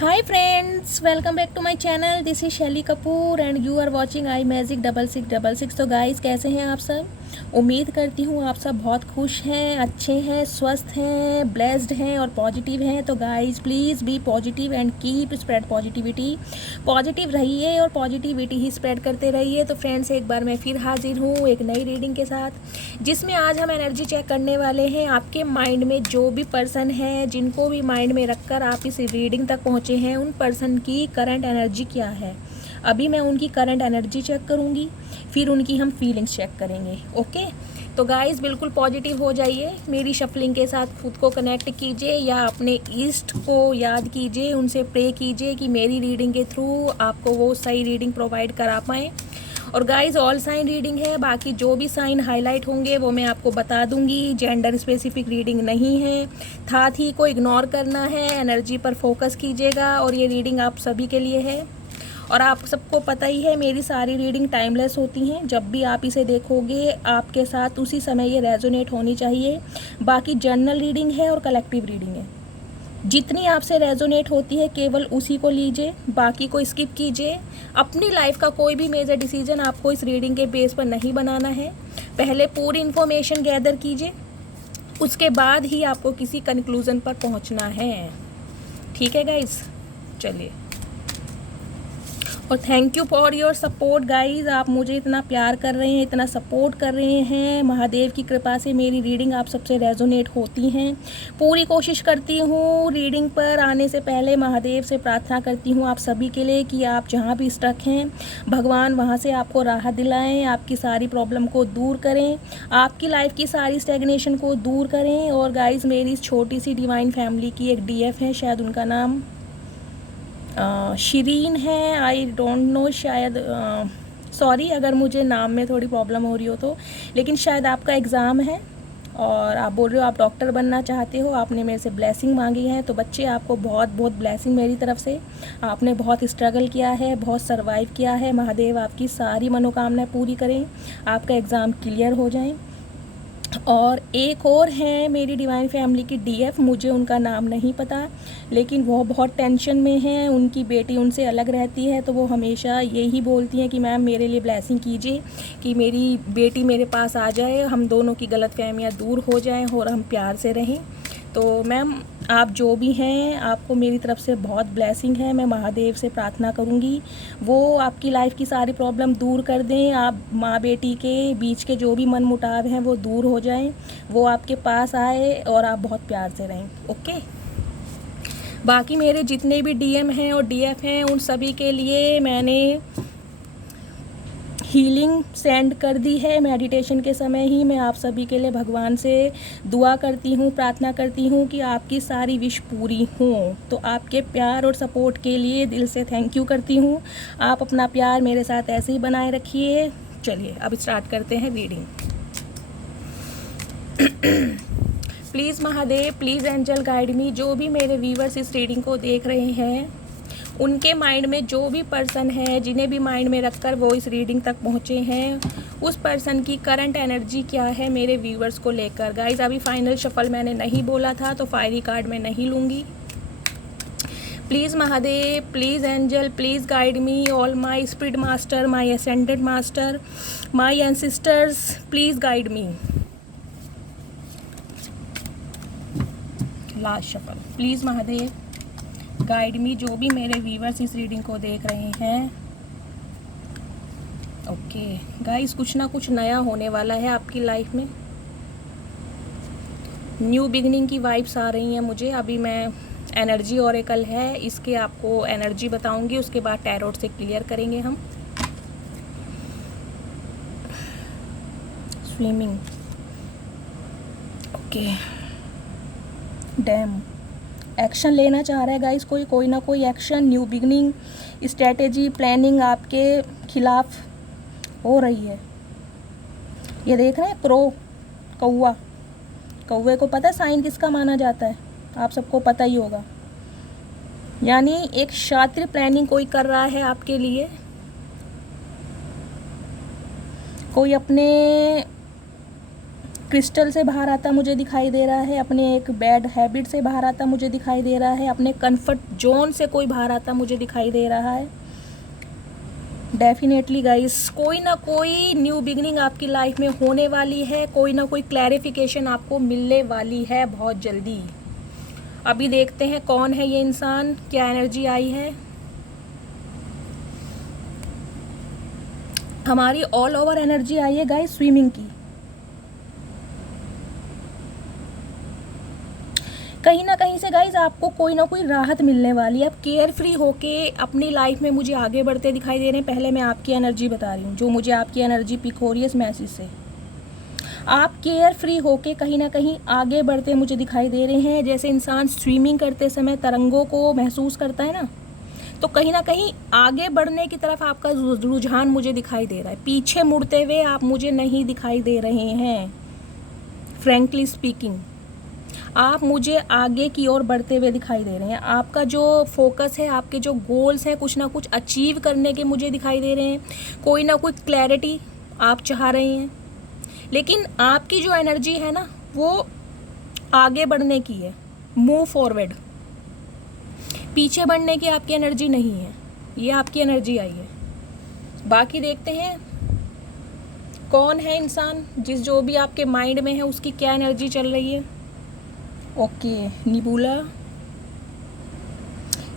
Hi friends, welcome back to my channel. This is Shelly Kapoor and you are watching I magic 6666। तो guys कैसे हैं आप सब। उम्मीद करती हूँ आप सब बहुत खुश हैं, अच्छे हैं, स्वस्थ हैं, ब्लेस्ड हैं और पॉजिटिव हैं। तो guys please be positive and keep spread positivity. Positive रहिए और पॉजिटिविटी ही स्प्रेड करते रहिए। तो फ्रेंड्स एक बार मैं फिर हाजिर हूँ एक नई रीडिंग के साथ, जिसमें आज हम एनर्जी चेक करने वाले हैं। आपके माइंड में जो भी पर्सन है, जिनको भी माइंड में रखकर आप इस रीडिंग तक पहुँचे हैं, उन पर्सन की करंट एनर्जी क्या है। अभी मैं उनकी करंट एनर्जी चेक करूँगी, फिर उनकी हम फीलिंग्स चेक करेंगे। ओके, तो गाइस बिल्कुल पॉजिटिव हो जाइए। मेरी शफलिंग के साथ खुद को कनेक्ट कीजिए या अपने ईस्ट को याद कीजिए, उनसे प्रे कीजिए कि मेरी रीडिंग के थ्रू आपको वो सही रीडिंग प्रोवाइड करा पाएँ। और गाइस ऑल साइन रीडिंग है, बाकी जो भी साइन हाईलाइट होंगे वो मैं आपको बता दूंगी। जेंडर स्पेसिफिक रीडिंग नहीं है। साथ ही को इग्नोर करना है, एनर्जी पर फोकस कीजिएगा। और ये रीडिंग आप सभी के लिए है और आप सबको पता ही है मेरी सारी रीडिंग टाइमलेस होती हैं। जब भी आप इसे देखोगे आपके साथ उसी समय ये रेजोनेट होनी चाहिए। बाकी जर्नल रीडिंग है और कलेक्टिव रीडिंग है। जितनी आपसे रेजोनेट होती है केवल उसी को लीजिए, बाकी को स्किप कीजिए। अपनी लाइफ का कोई भी मेजर डिसीजन आपको इस रीडिंग के बेस पर नहीं बनाना है। पहले पूरी इन्फॉर्मेशन गैदर कीजिए, उसके बाद ही आपको किसी कंक्लूज़न पर पहुंचना है। ठीक है गाइस, चलिए। और thank you for your support guys. आप मुझे इतना प्यार कर रहे हैं, इतना सपोर्ट कर रहे हैं। महादेव की कृपा से मेरी रीडिंग आप सबसे रेजोनेट होती हैं। पूरी कोशिश करती हूँ रीडिंग पर आने से पहले महादेव से प्रार्थना करती हूँ आप सभी के लिए कि आप जहाँ भी स्टक हैं भगवान वहाँ से आपको राहत दिलाएं, आपकी सारी प्रॉब्लम को दूर करें, आपकी लाइफ की सारी स्टैग्नेशन को दूर करें। और गाइस मेरी इस छोटी सी डिवाइन फैमिली की एक डीएफ है, शायद उनका नाम शिरीन है, आई डोंट नो, शायद सॉरी अगर मुझे नाम में थोड़ी प्रॉब्लम हो रही हो तो। लेकिन शायद आपका एग्ज़ाम है और आप बोल रहे हो आप डॉक्टर बनना चाहते हो, आपने मेरे से ब्लेसिंग मांगी है। तो बच्चे आपको बहुत बहुत ब्लेसिंग मेरी तरफ से। आपने बहुत स्ट्रगल किया है, बहुत सरवाइव किया है। महादेव आपकी सारी मनोकामनाएं पूरी करें, आपका एग्ज़ाम क्लियर हो जाए। और एक और है मेरी डिवाइन फैमिली की डीएफ, मुझे उनका नाम नहीं पता, लेकिन वो बहुत टेंशन में हैं। उनकी बेटी उनसे अलग रहती है, तो वो हमेशा यही बोलती हैं कि मैम मेरे लिए ब्लेसिंग कीजिए कि मेरी बेटी मेरे पास आ जाए, हम दोनों की गलतफहमियां दूर हो जाएं और हम प्यार से रहें। तो मैम आप जो भी हैं, आपको मेरी तरफ से बहुत ब्लेसिंग है। मैं महादेव से प्रार्थना करूंगी वो आपकी लाइफ की सारी प्रॉब्लम दूर कर दें। आप माँ बेटी के बीच के जो भी मन मुटाव हैं वो दूर हो जाएं, वो आपके पास आए और आप बहुत प्यार से रहें। ओके, बाकी मेरे जितने भी डीएम हैं और डीएफ हैं उन सभी के लिए मैंने हीलिंग सेंड कर दी है। मेडिटेशन के समय ही मैं आप सभी के लिए भगवान से दुआ करती हूँ, प्रार्थना करती हूँ कि आपकी सारी विश पूरी हों। तो आपके प्यार और सपोर्ट के लिए दिल से थैंक यू करती हूँ। आप अपना प्यार मेरे साथ ऐसे ही बनाए रखिए। चलिए अब स्टार्ट करते हैं reading. Please Mahadev, please angel guide me. जो भी मेरे व्यूवर्स इस रीडिंग को देख रहे हैं उनके माइंड में जो भी पर्सन है, जिन्हें भी माइंड में रखकर वो इस रीडिंग तक पहुँचे हैं, उस पर्सन की करंट एनर्जी क्या है मेरे व्यूवर्स को लेकर। गाइज अभी फाइनल शफल मैंने नहीं बोला था, तो फायरी कार्ड में नहीं लूँगी। Please Mahadev, please angel, please guide me. All my spirit master, my ascended master, my ancestors, please guide me. Last shuffle, please Mahadev guide me. जो भी मेरे व्यूवर्स इस रीडिंग को देख रहे हैं। ओके गाइस, कुछ ना कुछ नया होने वाला है आपकी लाइफ में। न्यू बिगनिंग की वाइब्स आ रही हैं मुझे। अभी मैं एनर्जी ऑरेकल है, इसके आपको एनर्जी बताऊंगी, उसके बाद टैरोट से क्लियर करेंगे हम। Swimming, okay, dam. एक्शन लेना चाह रहा है गाइस, कोई ना कोई action, new beginning, strategy, planning आपके खिलाफ हो रही है। ये देख रहे हैं क्रो, कौवा। कौवे को पता है साइन किसका माना जाता है, आप सबको पता ही होगा। यानी एक शातिर प्लानिंग कोई कर रहा है आपके लिए। कोई अपने क्रिस्टल से बाहर आता मुझे दिखाई दे रहा है, अपने एक बैड हैबिट से बाहर आता मुझे दिखाई दे रहा है, अपने कंफर्ट जोन से कोई बाहर आता मुझे दिखाई दे रहा है। डेफिनेटली गाइस, कोई ना कोई न्यू बिगनिंग आपकी लाइफ में होने वाली है, कोई ना कोई क्लैरिफिकेशन आपको मिलने वाली है बहुत जल्दी। अभी देखते हैं कौन है ये इंसान, क्या एनर्जी आई है। हमारी ऑल ओवर एनर्जी आई है गाइस स्विमिंग की। कहीं ना कहीं से गाइज आपको कोई ना कोई राहत मिलने वाली है। आप केयर फ्री होके अपनी लाइफ में मुझे आगे बढ़ते दिखाई दे रहे हैं। पहले मैं आपकी एनर्जी बता रही हूँ, जो मुझे आपकी एनर्जी पिक हो रही है इस मैसेज से। आप केयर फ्री होके कहीं ना कहीं आगे बढ़ते मुझे दिखाई दे रहे हैं। जैसे इंसान स्विमिंग करते समय तरंगों को महसूस करता है ना, तो कहीं ना कहीं आगे बढ़ने की तरफ आपका रुझान मुझे दिखाई दे रहा है। पीछे मुड़ते हुए आप मुझे नहीं दिखाई दे रहे हैं। फ्रैंकली स्पीकिंग, आप मुझे आगे की ओर बढ़ते हुए दिखाई दे रहे हैं। आपका जो फोकस है, आपके जो गोल्स हैं, कुछ ना कुछ अचीव करने के मुझे दिखाई दे रहे हैं। कोई ना कोई क्लैरिटी आप चाह रहे हैं, लेकिन आपकी जो एनर्जी है ना, वो आगे बढ़ने की है, मूव फॉरवर्ड। पीछे बढ़ने की आपकी एनर्जी नहीं है, ये आपकी एनर्जी आई है। बाकी देखते हैं कौन है इंसान, जो भी आपके माइंड में है उसकी क्या एनर्जी चल रही है। ओके, निबुला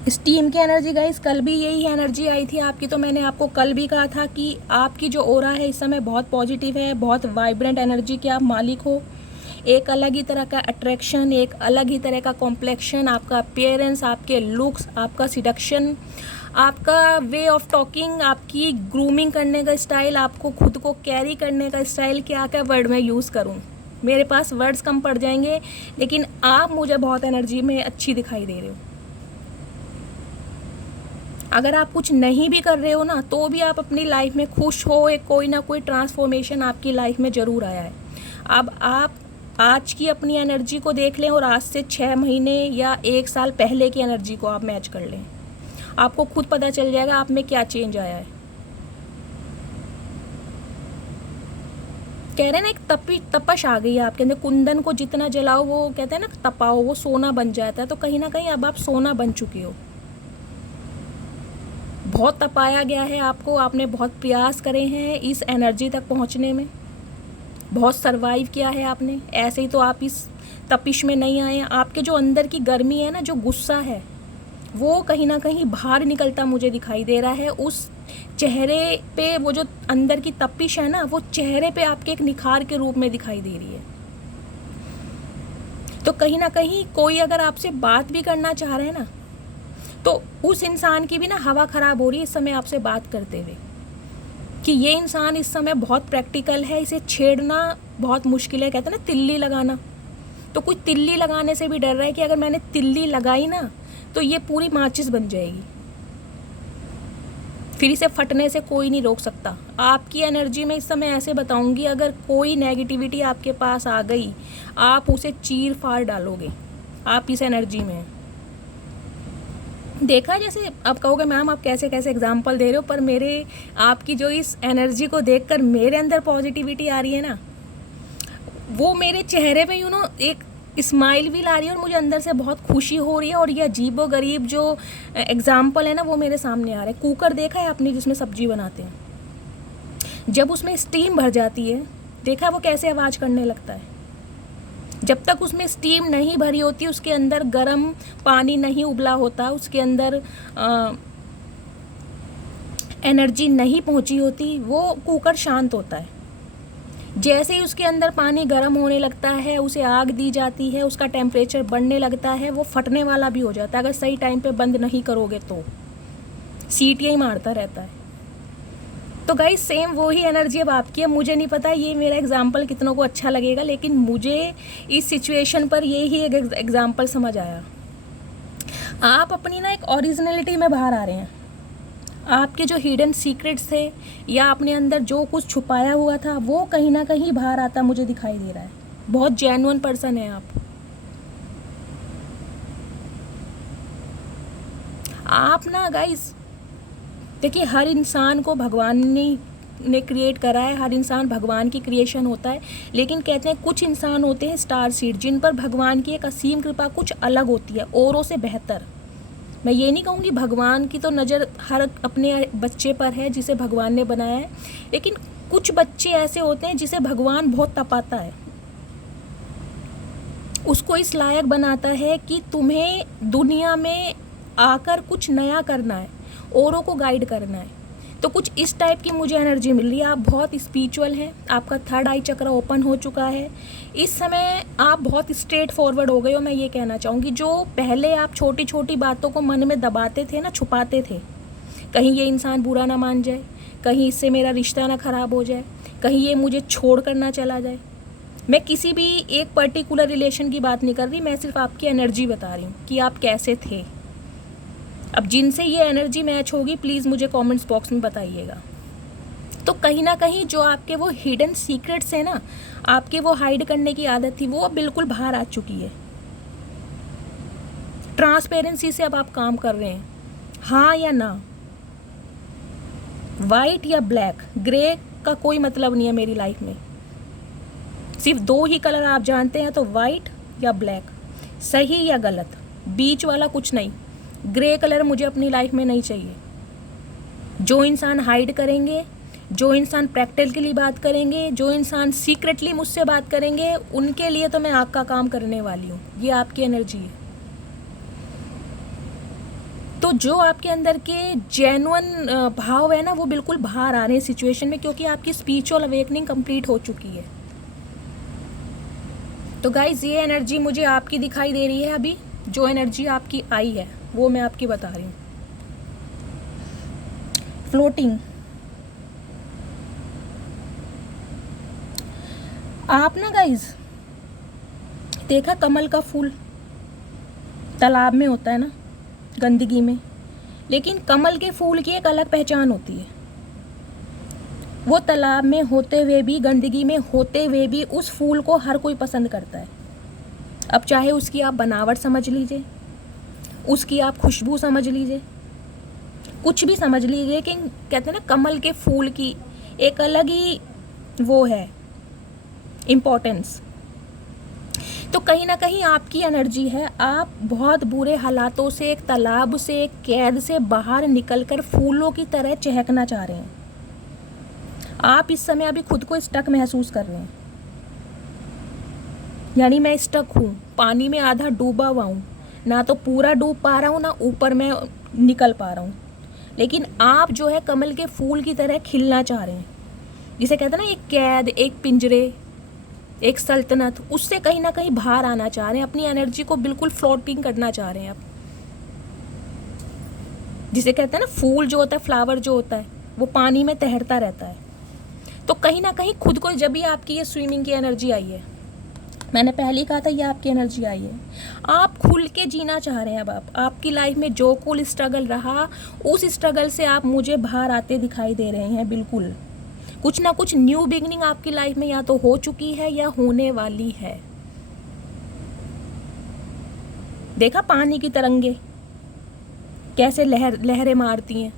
स्टीम की एनर्जी गाइस, कल भी यही एनर्जी आई थी आपकी। तो मैंने आपको कल भी कहा था कि आपकी जो ऑरा है इस समय बहुत पॉजिटिव है, बहुत वाइब्रेंट एनर्जी के आप मालिक हो। एक अलग ही तरह का अट्रैक्शन, एक अलग ही तरह का कॉम्प्लेक्शन, आपका अपीयरेंस, आपके लुक्स, आपका सिडक्शन, आपका वे ऑफ टॉकिंग, आपकी ग्रूमिंग करने का स्टाइल, आपको खुद को कैरी करने का स्टाइल, क्या क्या वर्ड मैं यूज़ करूँ, मेरे पास वर्ड्स कम पड़ जाएंगे, लेकिन आप मुझे बहुत एनर्जी में अच्छी दिखाई दे रहे हो। अगर आप कुछ नहीं भी कर रहे हो ना, तो भी आप अपनी लाइफ में खुश हो। एक कोई ना कोई ट्रांसफॉर्मेशन आपकी लाइफ में ज़रूर आया है। अब आप आज की अपनी एनर्जी को देख लें और आज से 6 महीने या 1 साल पहले की एनर्जी को आप मैच कर लें, आपको खुद पता चल जाएगा आप में क्या चेंज आया है। कह रहे हैं ना, एक तपश आ गई है आपके अंदर। कुंदन को जितना जलाओ, वो कहते हैं ना तपाओ, वो सोना बन जाता है। तो कहीं ना कहीं अब आप सोना बन चुके हो। बहुत तपाया गया है आपको, आपने बहुत प्रयास करे हैं इस एनर्जी तक पहुंचने में, बहुत सरवाइव किया है आपने। ऐसे ही तो आप इस तपिश में नहीं आए हैं। आपके जो अंदर की गर्मी है ना, जो गुस्सा है, वो कहीं ना कहीं बाहर निकलता मुझे दिखाई दे रहा है। उस चेहरे पे वो जो अंदर की तपिश है ना, वो चेहरे पे आपके एक निखार के रूप में दिखाई दे रही है। तो कहीं ना कहीं कोई अगर आपसे बात भी करना चाह रहे हैं ना, तो उस इंसान की भी ना हवा ख़राब हो रही है इस समय आपसे बात करते हुए, कि ये इंसान इस समय बहुत प्रैक्टिकल है, इसे छेड़ना बहुत मुश्किल है। कहते हैं ना तिल्ली लगाना, तो कोई तिल्ली लगाने से भी डर रहा है कि अगर मैंने तिल्ली लगाई ना, तो ये पूरी माचिस बन जाएगी, फिर इसे फटने से कोई नहीं रोक सकता। आपकी एनर्जी में इस समय ऐसे बताऊंगी, अगर कोई नेगेटिविटी आपके पास आ गई, आप उसे चीर फाड़ डालोगे। आप इस एनर्जी में देखा, जैसे आप कहोगे मैम आप कैसे कैसे एग्जाम्पल दे रहे हो, पर मेरे आपकी जो इस एनर्जी को देखकर मेरे अंदर पॉजिटिविटी आ रही है ना, वो मेरे चेहरे पे एक स्माइल भी ला रही है और मुझे अंदर से बहुत खुशी हो रही है। और ये अजीबो गरीब जो एग्जाम्पल है ना, वो मेरे सामने आ रहे हैं। कुकर देखा है आपने, जिसमें सब्जी बनाते हैं, जब उसमें स्टीम भर जाती है, देखा वो कैसे आवाज़ करने लगता है। जब तक उसमें स्टीम नहीं भरी होती, उसके अंदर गर्म पानी नहीं उबला होता, उसके अंदर एनर्जी नहीं पहुंची होती, वो कुकर शांत होता है। जैसे ही उसके अंदर पानी गर्म होने लगता है, उसे आग दी जाती है, उसका टेम्परेचर बढ़ने लगता है, वो फटने वाला भी हो जाता है अगर सही टाइम पे बंद नहीं करोगे तो। सीटियाँ ही मारता रहता है। तो गाइस सेम वही एनर्जी अब आपकी है। मुझे नहीं पता ये मेरा एग्जाम्पल कितनों को अच्छा लगेगा, लेकिन मुझे इस सिचुएशन पर यही एक एग्जाम्पल समझ आया। आप अपनी ना एक ओरिजिनलिटी में बाहर आ रहे हैं। आपके जो हिडन सीक्रेट्स थे या अपने अंदर जो कुछ छुपाया हुआ था, वो कहीं ना कहीं बाहर आता मुझे दिखाई दे रहा है। बहुत जेन्युइन पर्सन है आप ना गाइस। देखिए, हर इंसान को भगवान ने ने क्रिएट करा है, हर इंसान भगवान की क्रिएशन होता है, लेकिन कहते हैं कुछ इंसान होते हैं स्टार सीड, जिन पर भगवान की एक असीम कृपा कुछ अलग होती है, औरों से बेहतर। मैं ये नहीं कहूँगी, भगवान की तो नज़र हर अपने बच्चे पर है जिसे भगवान ने बनाया है, लेकिन कुछ बच्चे ऐसे होते हैं जिसे भगवान बहुत तपाता है, उसको इस लायक बनाता है कि तुम्हें दुनिया में आकर कुछ नया करना है, औरों को गाइड करना है। तो कुछ इस टाइप की मुझे एनर्जी मिल रही है। आप बहुत स्पिरिचुअल हैं, आपका थर्ड आई चक्र ओपन हो चुका है। इस समय आप बहुत स्ट्रेट फॉरवर्ड हो गए हो। मैं ये कहना चाहूँगी, जो पहले आप छोटी छोटी बातों को मन में दबाते थे ना, छुपाते थे, कहीं ये इंसान बुरा ना मान जाए, कहीं इससे मेरा रिश्ता ना ख़राब हो जाए, कहीं ये मुझे छोड़ कर ना चला जाए। मैं किसी भी एक पर्टिकुलर रिलेशन की बात नहीं कर रही, मैं सिर्फ आपकी एनर्जी बता रही हूँ कि आप कैसे थे। अब जिनसे ये एनर्जी मैच होगी प्लीज़ मुझे कमेंट्स बॉक्स में बताइएगा। तो कहीं ना कहीं जो आपके वो हिडन सीक्रेट्स हैं ना, आपके वो हाइड करने की आदत थी, वो अब बिल्कुल बाहर आ चुकी है। ट्रांसपेरेंसी से अब आप काम कर रहे हैं, हाँ या ना, वाइट या ब्लैक, ग्रे का कोई मतलब नहीं है मेरी लाइफ में। सिर्फ दो ही कलर आप जानते हैं, तो वाइट या ब्लैक, सही या गलत, बीच वाला कुछ नहीं। ग्रे कलर मुझे अपनी लाइफ में नहीं चाहिए। जो इंसान हाइड करेंगे, जो इंसान प्रैक्टिकली बात करेंगे, जो इंसान सीक्रेटली मुझसे बात करेंगे, उनके लिए तो मैं आग का काम करने वाली हूँ। ये आपकी एनर्जी है। तो जो आपके अंदर के जेन्युइन भाव है ना, वो बिल्कुल बाहर आ रहे हैं सिचुएशन में, क्योंकि आपकी स्पिरिचुअल अवेकनिंग कंप्लीट हो चुकी है। तो गाइज ये एनर्जी मुझे आपकी दिखाई दे रही है। अभी जो एनर्जी आपकी आई है वो मैं आपकी बता रही हूँ। फ्लोटिंग, आप ना गाइज देखा कमल का फूल तालाब में होता है ना, गंदगी में, लेकिन कमल के फूल की एक अलग पहचान होती है। वो तालाब में होते हुए भी, गंदगी में होते हुए भी उस फूल को हर कोई पसंद करता है। अब चाहे उसकी आप बनावट समझ लीजिए, उसकी आप खुशबू समझ लीजिए, कुछ भी समझ लीजिए, लेकिन कहते हैं ना कमल के फूल की एक अलग ही वो है इम्पोर्टेंस। तो कहीं ना कहीं आपकी एनर्जी है, आप बहुत बुरे हालातों से, एक तालाब से, एक कैद से बाहर निकलकर फूलों की तरह चहकना चाह रहे हैं। आप इस समय अभी खुद को स्टक महसूस कर रहे हैं, यानी मैं स्टक हूँ, पानी में आधा डूबा हुआ हूँ, ना तो पूरा डूब पा रहा हूँ, ना ऊपर मैं निकल पा रहा हूँ। लेकिन आप जो है कमल के फूल की तरह खिलना चाह रहे हैं, जिसे कहते हैं ना एक कैद, एक पिंजरे, एक सल्तनत, उससे कहीं ना कहीं बाहर आना चाह रहे हैं। अपनी एनर्जी को बिल्कुल फ्लोटिंग करना चाह रहे हैं आप, जिसे कहते हैं ना फूल जो होता है, फ्लावर जो होता है, वो पानी में तैरता रहता है। तो कहीं ना कहीं खुद को, जब भी आपकी ये स्विमिंग की एनर्जी आई है, मैंने पहले ही कहा था ये आपकी एनर्जी आई है, आप खुल के जीना चाह रहे हैं। अब आपकी लाइफ में जो कुल स्ट्रगल रहा, उस स्ट्रगल से आप मुझे बाहर आते दिखाई दे रहे हैं। बिल्कुल कुछ ना कुछ न्यू बिगनिंग आपकी लाइफ में या तो हो चुकी है या होने वाली है। देखा पानी की तरंगे कैसे लहरें मारती हैं,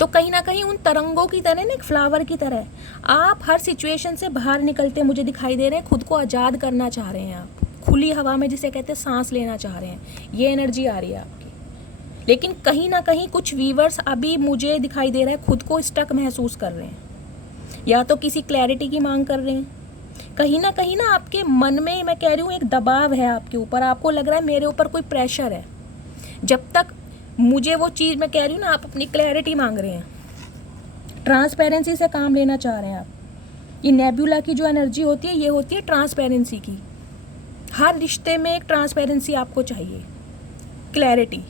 तो कहीं ना कहीं उन तरंगों की तरह ना, एक फ्लावर की तरह आप हर सिचुएशन से बाहर निकलते मुझे दिखाई दे रहे हैं। खुद को आज़ाद करना चाह रहे हैं आप, खुली हवा में जिसे कहते हैं सांस लेना चाह रहे हैं। ये एनर्जी आ रही है आपकी। लेकिन कहीं ना कहीं कुछ व्यूअर्स अभी मुझे दिखाई दे रहा है खुद को स्टक महसूस कर रहे हैं, या तो किसी क्लैरिटी की मांग कर रहे हैं। कहीं ना आपके मन में, मैं कह रही हूँ, एक दबाव है आपके ऊपर। आपको लग रहा है मेरे ऊपर कोई प्रेशर है। जब तक मुझे वो चीज़, मैं कह रही हूँ ना, आप अपनी क्लैरिटी मांग रहे हैं, ट्रांसपेरेंसी से काम लेना चाह रहे हैं आप। ये नेबुला की जो एनर्जी होती है, ये होती है ट्रांसपेरेंसी की। हर रिश्ते में एक ट्रांसपेरेंसी आपको चाहिए, क्लैरिटी।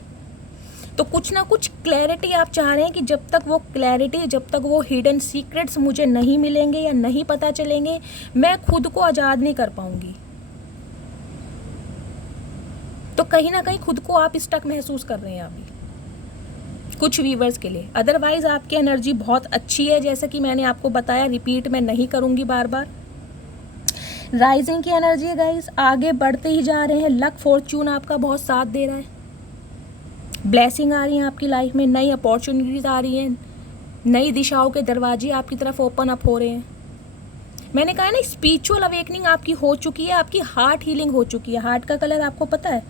तो कुछ ना कुछ क्लैरिटी आप चाह रहे हैं कि जब तक वो क्लैरिटी, जब तक वो हिडन सीक्रेट्स मुझे नहीं मिलेंगे या नहीं पता चलेंगे, मैं खुद को आज़ाद नहीं कर पाऊंगी। तो कहीं ना कहीं खुद को आप स्टक महसूस कर रहे हैं अभी कुछ व्यूवर्स के लिए। अदरवाइज आपकी एनर्जी बहुत अच्छी है, जैसा कि मैंने आपको बताया, रिपीट मैं नहीं करूंगी बार बार। राइजिंग की एनर्जी है गाइस, आगे बढ़ते ही जा रहे हैं। लक फॉर्च्यून आपका बहुत साथ दे रहा है, ब्लेसिंग आ रही है आपकी लाइफ में, नई अपॉर्चुनिटीज आ रही हैं, नई दिशाओं के दरवाजे आपकी तरफ ओपन अप हो रहे हैं। मैंने कहा ना, स्पिरिचुअल अवेकनिंग आपकी हो चुकी है, आपकी हार्ट हीलिंग हो चुकी है। हार्ट का कलर आपको पता है,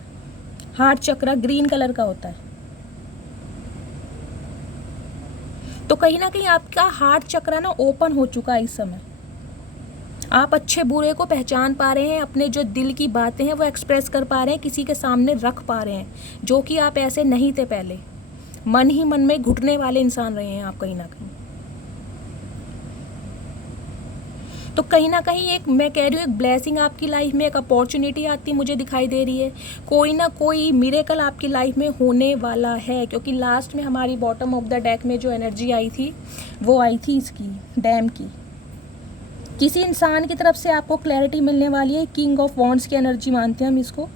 हार्ट चक्र ग्रीन कलर का होता है। तो कहीं ना कहीं आपका हार्ट चक्र ना ओपन हो चुका है इस समय। आप अच्छे बुरे को पहचान पा रहे हैं, अपने जो दिल की बातें हैं वो एक्सप्रेस कर पा रहे हैं, किसी के सामने रख पा रहे हैं, जो कि आप ऐसे नहीं थे पहले। मन ही मन में घुटने वाले इंसान रहे हैं आप कहीं ना कहीं। तो कहीं ना कहीं एक, मैं कह रही हूँ, एक ब्लेसिंग आपकी लाइफ में, एक अपॉर्चुनिटी आती मुझे दिखाई दे रही है। कोई ना कोई मिरेकल आपकी लाइफ में होने वाला है, क्योंकि लास्ट में हमारी बॉटम ऑफ द डेक में जो एनर्जी आई थी वो आई थी इसकी, डैम की। किसी इंसान की तरफ से आपको क्लैरिटी मिलने वाली है। किंग ऑफ वॉन्ड्स की एनर्जी मानते हैं हम इसको।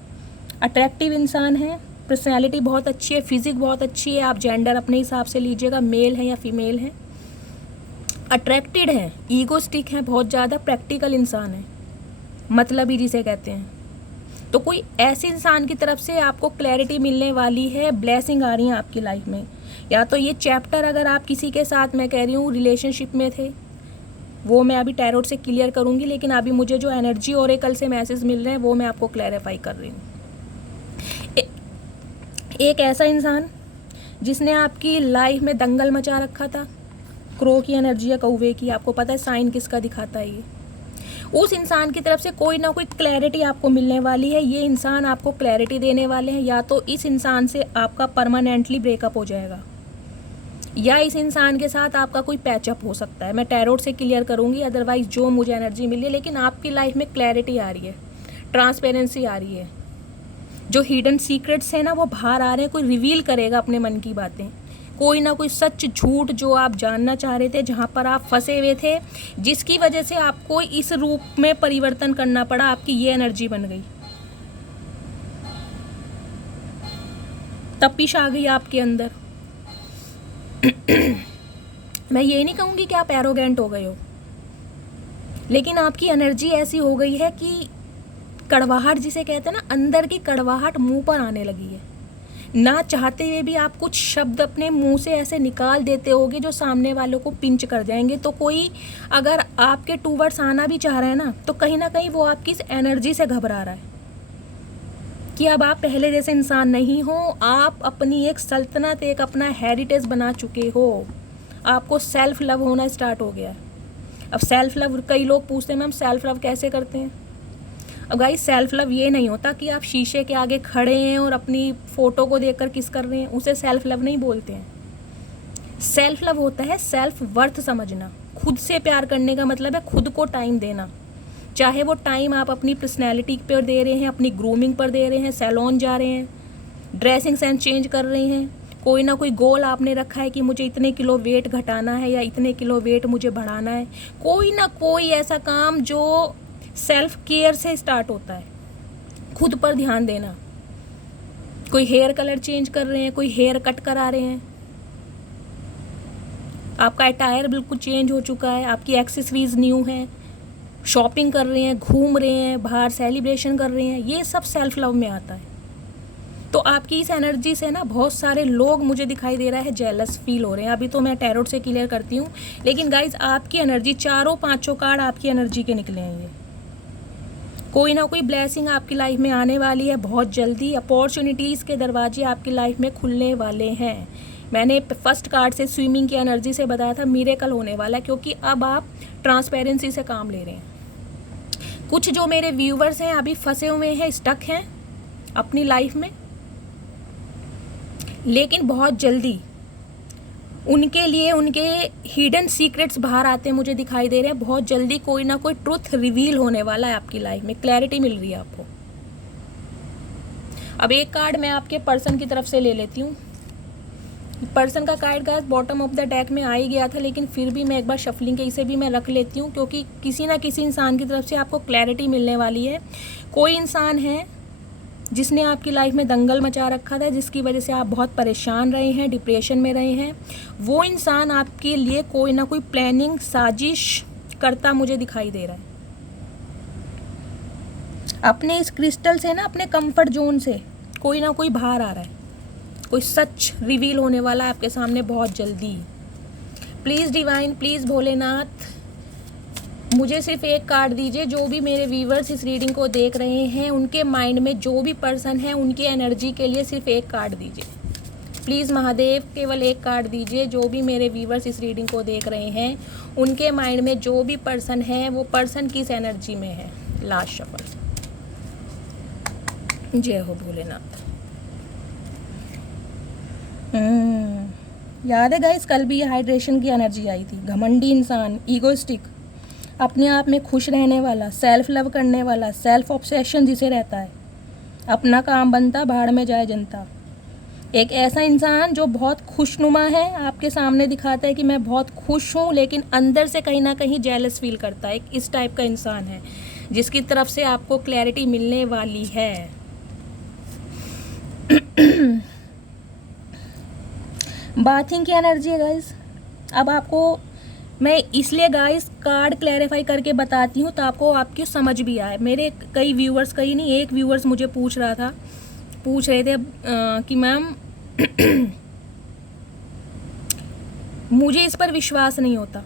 अट्रैक्टिव इंसान है, पर्सनैलिटी बहुत अच्छी है, फिजिक बहुत अच्छी है। आप जेंडर अपने हिसाब से लीजिएगा, मेल है या फीमेल है। अट्रैक्टेड हैं, ईगोस्टिक हैं बहुत ज़्यादा, प्रैक्टिकल इंसान है, मतलबी जिसे कहते हैं। तो कोई ऐसे इंसान की तरफ से आपको क्लैरिटी मिलने वाली है, ब्लेसिंग आ रही है आपकी लाइफ में। या तो ये चैप्टर, अगर आप किसी के साथ, मैं कह रही हूँ, रिलेशनशिप में थे, वो मैं अभी टैरोट से क्लियर करूँगी, लेकिन अभी मुझे जो एनर्जी ओरेकल से मैसेज मिल रहे हैं वो मैं आपको क्लैरिफाई कर रही हूँ। एक ऐसा इंसान जिसने आपकी लाइफ में दंगल मचा रखा था, क्रो की एनर्जी है, कौवे की, आपको पता है साइन किसका दिखाता है ये। उस इंसान की तरफ से कोई ना कोई क्लैरिटी आपको मिलने वाली है। ये इंसान आपको क्लैरिटी देने वाले हैं। या तो इस इंसान से आपका परमानेंटली ब्रेकअप हो जाएगा, या इस इंसान के साथ आपका कोई पैचअप हो सकता है। मैं टैरोट से क्लियर करूँगी, अदरवाइज जो मुझे एनर्जी मिली है। लेकिन आपकी लाइफ में क्लैरिटी आ रही है, ट्रांसपेरेंसी आ रही है, जो हिडन सीक्रेट्स हैं ना वो बाहर आ रहे हैं। कोई रिवील करेगा अपने मन की बातें, कोई ना कोई सच झूठ जो आप जानना चाह रहे थे, जहाँ पर आप फंसे हुए थे, जिसकी वजह से आपको इस रूप में परिवर्तन करना पड़ा। आपकी ये एनर्जी बन गई, तपिश आ गई आपके अंदर। मैं ये नहीं कहूँगी कि आप एरोगेंट हो गए हो, लेकिन आपकी एनर्जी ऐसी हो गई है कि कड़वाहट जिसे कहते हैं ना, अंदर की कड़वाहट मुंह पर आने लगी है। ना चाहते हुए भी आप कुछ शब्द अपने मुंह से ऐसे निकाल देते होगे जो सामने वालों को पिंच कर जाएंगे। तो कोई अगर आपके टूवर्ड्स आना भी चाह रहा है ना, तो कहीं ना कहीं वो आपकी इस एनर्जी से घबरा रहा है कि अब आप पहले जैसे इंसान नहीं हो। आप अपनी एक सल्तनत, एक अपना हेरिटेज बना चुके हो। आपको सेल्फ लव होना स्टार्ट हो गया है। अब सेल्फ लव, कई लोग पूछते हैं मैम सेल्फ लव कैसे करते हैं। अब गाइस, सेल्फ लव ये नहीं होता कि आप शीशे के आगे खड़े हैं और अपनी फ़ोटो को देखकर किस कर रहे हैं, उसे सेल्फ लव नहीं बोलते हैं। सेल्फ लव होता है सेल्फ वर्थ समझना। खुद से प्यार करने का मतलब है खुद को टाइम देना। चाहे वो टाइम आप अपनी पर्सनैलिटी पर दे रहे हैं, अपनी ग्रूमिंग पर दे रहे हैं, सैलून जा रहे हैं, ड्रेसिंग सेंस चेंज कर रहे हैं, कोई ना कोई गोल आपने रखा है कि मुझे इतने किलो वेट घटाना है या इतने किलो वेट मुझे बढ़ाना है। कोई ना कोई ऐसा काम जो सेल्फ केयर से स्टार्ट होता है, खुद पर ध्यान देना। कोई हेयर कलर चेंज कर रहे हैं, कोई हेयर कट करा रहे हैं, आपका अटायर बिल्कुल चेंज हो चुका है, आपकी एक्सेसरीज न्यू है, शॉपिंग कर रहे हैं, घूम रहे हैं, बाहर सेलिब्रेशन कर रहे हैं, ये सब सेल्फ लव में आता है। तो आपकी इस एनर्जी से ना बहुत सारे लोग, मुझे दिखाई दे रहा है, जेलस फील हो रहे हैं। अभी तो मैं टैरोट से क्लियर करती हूँ, लेकिन गाइज आपकी एनर्जी, चारों पांचों कार्ड आपकी एनर्जी के निकले हैं। ये कोई ना कोई ब्लेसिंग आपकी लाइफ में आने वाली है बहुत जल्दी। अपॉर्चुनिटीज़ के दरवाजे आपकी लाइफ में खुलने वाले हैं। मैंने फर्स्ट कार्ड से, स्विमिंग की एनर्जी से बताया था मिरेकल होने वाला है, क्योंकि अब आप ट्रांसपेरेंसी से काम ले रहे हैं। कुछ जो मेरे व्यूवर्स हैं अभी फंसे हुए हैं, स्टक हैं अपनी लाइफ में, लेकिन बहुत जल्दी उनके लिए उनके हिडन सीक्रेट्स बाहर आते हैं, मुझे दिखाई दे रहे हैं। बहुत जल्दी कोई ना कोई ट्रुथ रिवील होने वाला है आपकी लाइफ में, क्लैरिटी मिल रही है आपको। अब एक कार्ड मैं आपके पर्सन की तरफ से ले लेती हूँ। पर्सन का card guys bottom of the deck में आ ही गया था, लेकिन फिर भी मैं एक बार शफलिंग के इसे भी मैं रख लेती हूँ, क्योंकि किसी ना किसी इंसान की तरफ से आपको क्लैरिटी मिलने वाली है। कोई इंसान है जिसने आपकी लाइफ में दंगल मचा रखा था, जिसकी वजह से आप बहुत परेशान रहे हैं, डिप्रेशन में रहे हैं। वो इंसान आपके लिए कोई ना कोई प्लानिंग, साजिश करता मुझे दिखाई दे रहा है। अपने इस क्रिस्टल से ना, अपने कंफर्ट जोन से कोई ना कोई बाहर आ रहा है। कोई सच रिवील होने वाला है आपके सामने बहुत जल्दी। प्लीज़ डिवाइन, प्लीज़ भोलेनाथ, मुझे सिर्फ एक कार्ड दीजिए। जो भी मेरे व्यूवर्स इस रीडिंग को देख रहे हैं, उनके माइंड में जो भी पर्सन है, उनकी एनर्जी के लिए सिर्फ एक कार्ड दीजिए। प्लीज़ महादेव, केवल एक कार्ड दीजिए। जो भी मेरे व्यूवर्स इस रीडिंग को देख रहे हैं, उनके माइंड में जो भी पर्सन है, वो पर्सन किस एनर्जी में है। Last shuffle. जय हो भोलेनाथ। याद है गाइस, कल भी हाइड्रेशन की एनर्जी आई थी। घमंडी इंसान, ईगोइस्टिक, अपने आप में खुश रहने वाला, सेल्फ लव करने वाला, सेल्फ ऑब्सेशन जिसे रहता है, अपना काम बनता भाड़ में जाए जनता। एक ऐसा इंसान जो बहुत खुशनुमा है, आपके सामने दिखाता है कि मैं बहुत खुश हूँ, लेकिन अंदर से कहीं ना कहीं जेलस फील करता है। एक इस टाइप का इंसान है जिसकी तरफ से आपको क्लैरिटी मिलने वाली है। बाथिंग की एनर्जी है गाइस। अब आपको मैं इसलिए गाइस कार्ड क्लैरिफाई करके बताती हूँ, तो आपको आपकी समझ भी आए। मेरे कई व्यूअर्स, कई नहीं, एक व्यूअर्स मुझे पूछ रहे थे कि मैम मुझे इस पर विश्वास नहीं होता।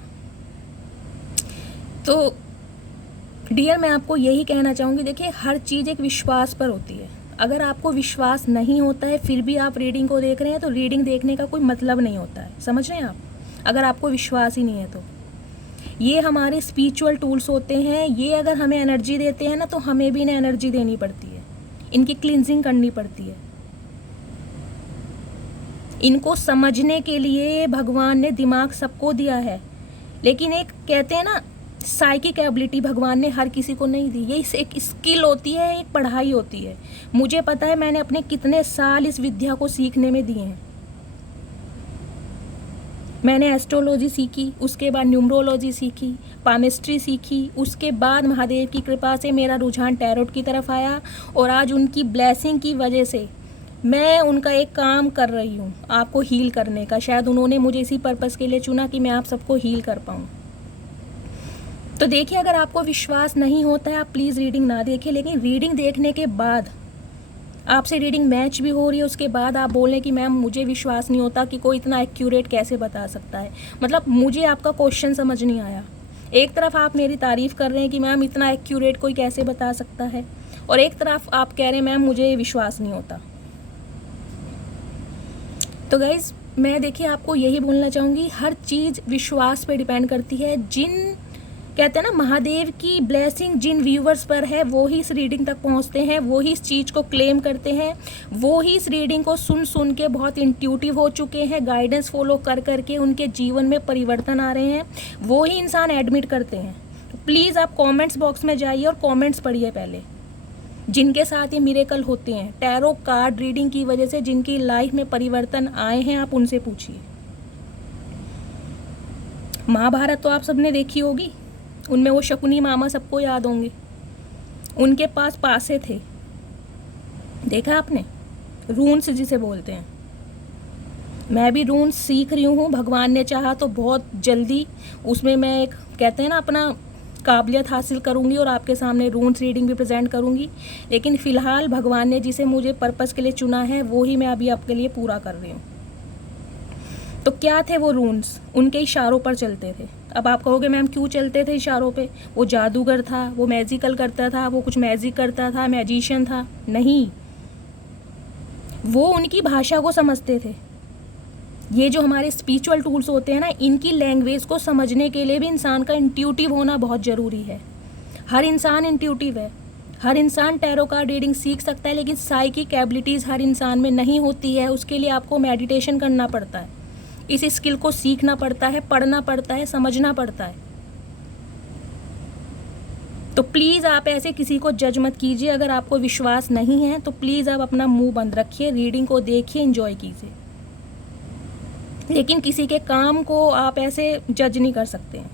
तो डियर, मैं आपको यही कहना चाहूँगी, देखिए हर चीज़ एक विश्वास पर होती है। अगर आपको विश्वास नहीं होता है फिर भी आप रीडिंग को देख रहे हैं, तो रीडिंग देखने का कोई मतलब नहीं होता है। समझ रहे हैं आप? अगर आपको विश्वास ही नहीं है तो ये हमारे स्पिरिचुअल टूल्स होते हैं। ये अगर हमें एनर्जी देते हैं ना, तो हमें भी इन्हें एनर्जी देनी पड़ती है, इनकी क्लींजिंग करनी पड़ती है। इनको समझने के लिए भगवान ने दिमाग सबको दिया है, लेकिन एक कहते हैं ना साइकिक एबिलिटी भगवान ने हर किसी को नहीं दी। ये एक स्किल होती है, एक पढ़ाई होती है। मुझे पता है मैंने अपने कितने साल इस विद्या को सीखने में दिए हैं। मैंने एस्ट्रोलॉजी सीखी, उसके बाद न्यूमरोलॉजी सीखी, पामिस्ट्री सीखी, उसके बाद महादेव की कृपा से मेरा रुझान टैरोट की तरफ आया, और आज उनकी ब्लेसिंग की वजह से मैं उनका एक काम कर रही हूँ, आपको हील करने का। शायद उन्होंने मुझे इसी पर्पस के लिए चुना कि मैं आप सबको हील कर पाऊँ। तो देखिए, अगर आपको विश्वास नहीं होता है, आप प्लीज़ रीडिंग ना देखिए। लेकिन रीडिंग देखने के बाद आपसे रीडिंग मैच भी हो रही है, उसके बाद आप बोल रहे हैं कि मैम मुझे विश्वास नहीं होता कि कोई इतना एक्यूरेट कैसे बता सकता है। मतलब मुझे आपका क्वेश्चन समझ नहीं आया। एक तरफ आप मेरी तारीफ़ कर रहे हैं कि मैम इतना एक्यूरेट कोई कैसे बता सकता है, और एक तरफ आप कह रहे हैं मैम मुझे विश्वास नहीं होता। तो गाइज़, मैं देखिए आपको यही बोलना चाहूँगी, हर चीज़ विश्वास पे डिपेंड करती है। जिन कहते हैं ना महादेव की ब्लेसिंग जिन व्यूवर्स पर है, वो ही इस रीडिंग तक पहुंचते हैं, वो ही इस चीज़ को क्लेम करते हैं, वो ही इस रीडिंग को सुन सुन के बहुत इंट्यूटिव हो चुके हैं, गाइडेंस फॉलो कर करके उनके जीवन में परिवर्तन आ रहे हैं, वो ही इंसान एडमिट करते हैं। तो प्लीज़ आप कमेंट्स बॉक्स में जाइए और कमेंट्स पढ़िए पहले, जिनके साथ ये मिरेकल होते हैं, टैरो कार्ड रीडिंग की वजह से जिनकी लाइफ में परिवर्तन आए हैं, आप उनसे पूछिए। महाभारत तो आप सबने देखी होगी, उनमें वो शकुनी मामा सबको याद होंगे। उनके पास पासे थे, देखा आपने, रून्स जिसे बोलते हैं। मैं भी रून्स सीख रही हूँ, भगवान ने चाहा तो बहुत जल्दी उसमें मैं एक कहते हैं ना अपना काबिलियत हासिल करूँगी और आपके सामने रून्स रीडिंग भी प्रेजेंट करूँगी। लेकिन फ़िलहाल भगवान ने जिसे मुझे पर्पस के लिए चुना है, वो ही मैं अभी आपके लिए पूरा कर रही हूँ। तो क्या थे वो रून्स? उनके इशारों पर चलते थे। अब आप कहोगे मैम क्यों चलते थे इशारों पे? वो जादूगर था, वो मैजिकल करता था, वो कुछ मैजिक करता था, मैजिशियन था? नहीं, वो उनकी भाषा को समझते थे। ये जो हमारे स्पिरिचुअल टूल्स होते हैं ना, इनकी लैंग्वेज को समझने के लिए भी इंसान का इंट्यूटिव होना बहुत ज़रूरी है। हर इंसान इंट्यूटिव है, हर इंसान टैरो कार्ड रीडिंग सीख सकता है, लेकिन साइकिक एबिलिटीज़ हर इंसान में नहीं होती है। उसके लिए आपको मेडिटेशन करना पड़ता है, इस स्किल को सीखना पड़ता है, पढ़ना पड़ता है, समझना पड़ता है। तो प्लीज़ आप ऐसे किसी को जज मत कीजिए। अगर आपको विश्वास नहीं है तो प्लीज़ आप अपना मुंह बंद रखिए, रीडिंग को देखिए, एंजॉय कीजिए, लेकिन किसी के काम को आप ऐसे जज नहीं कर सकते हैं।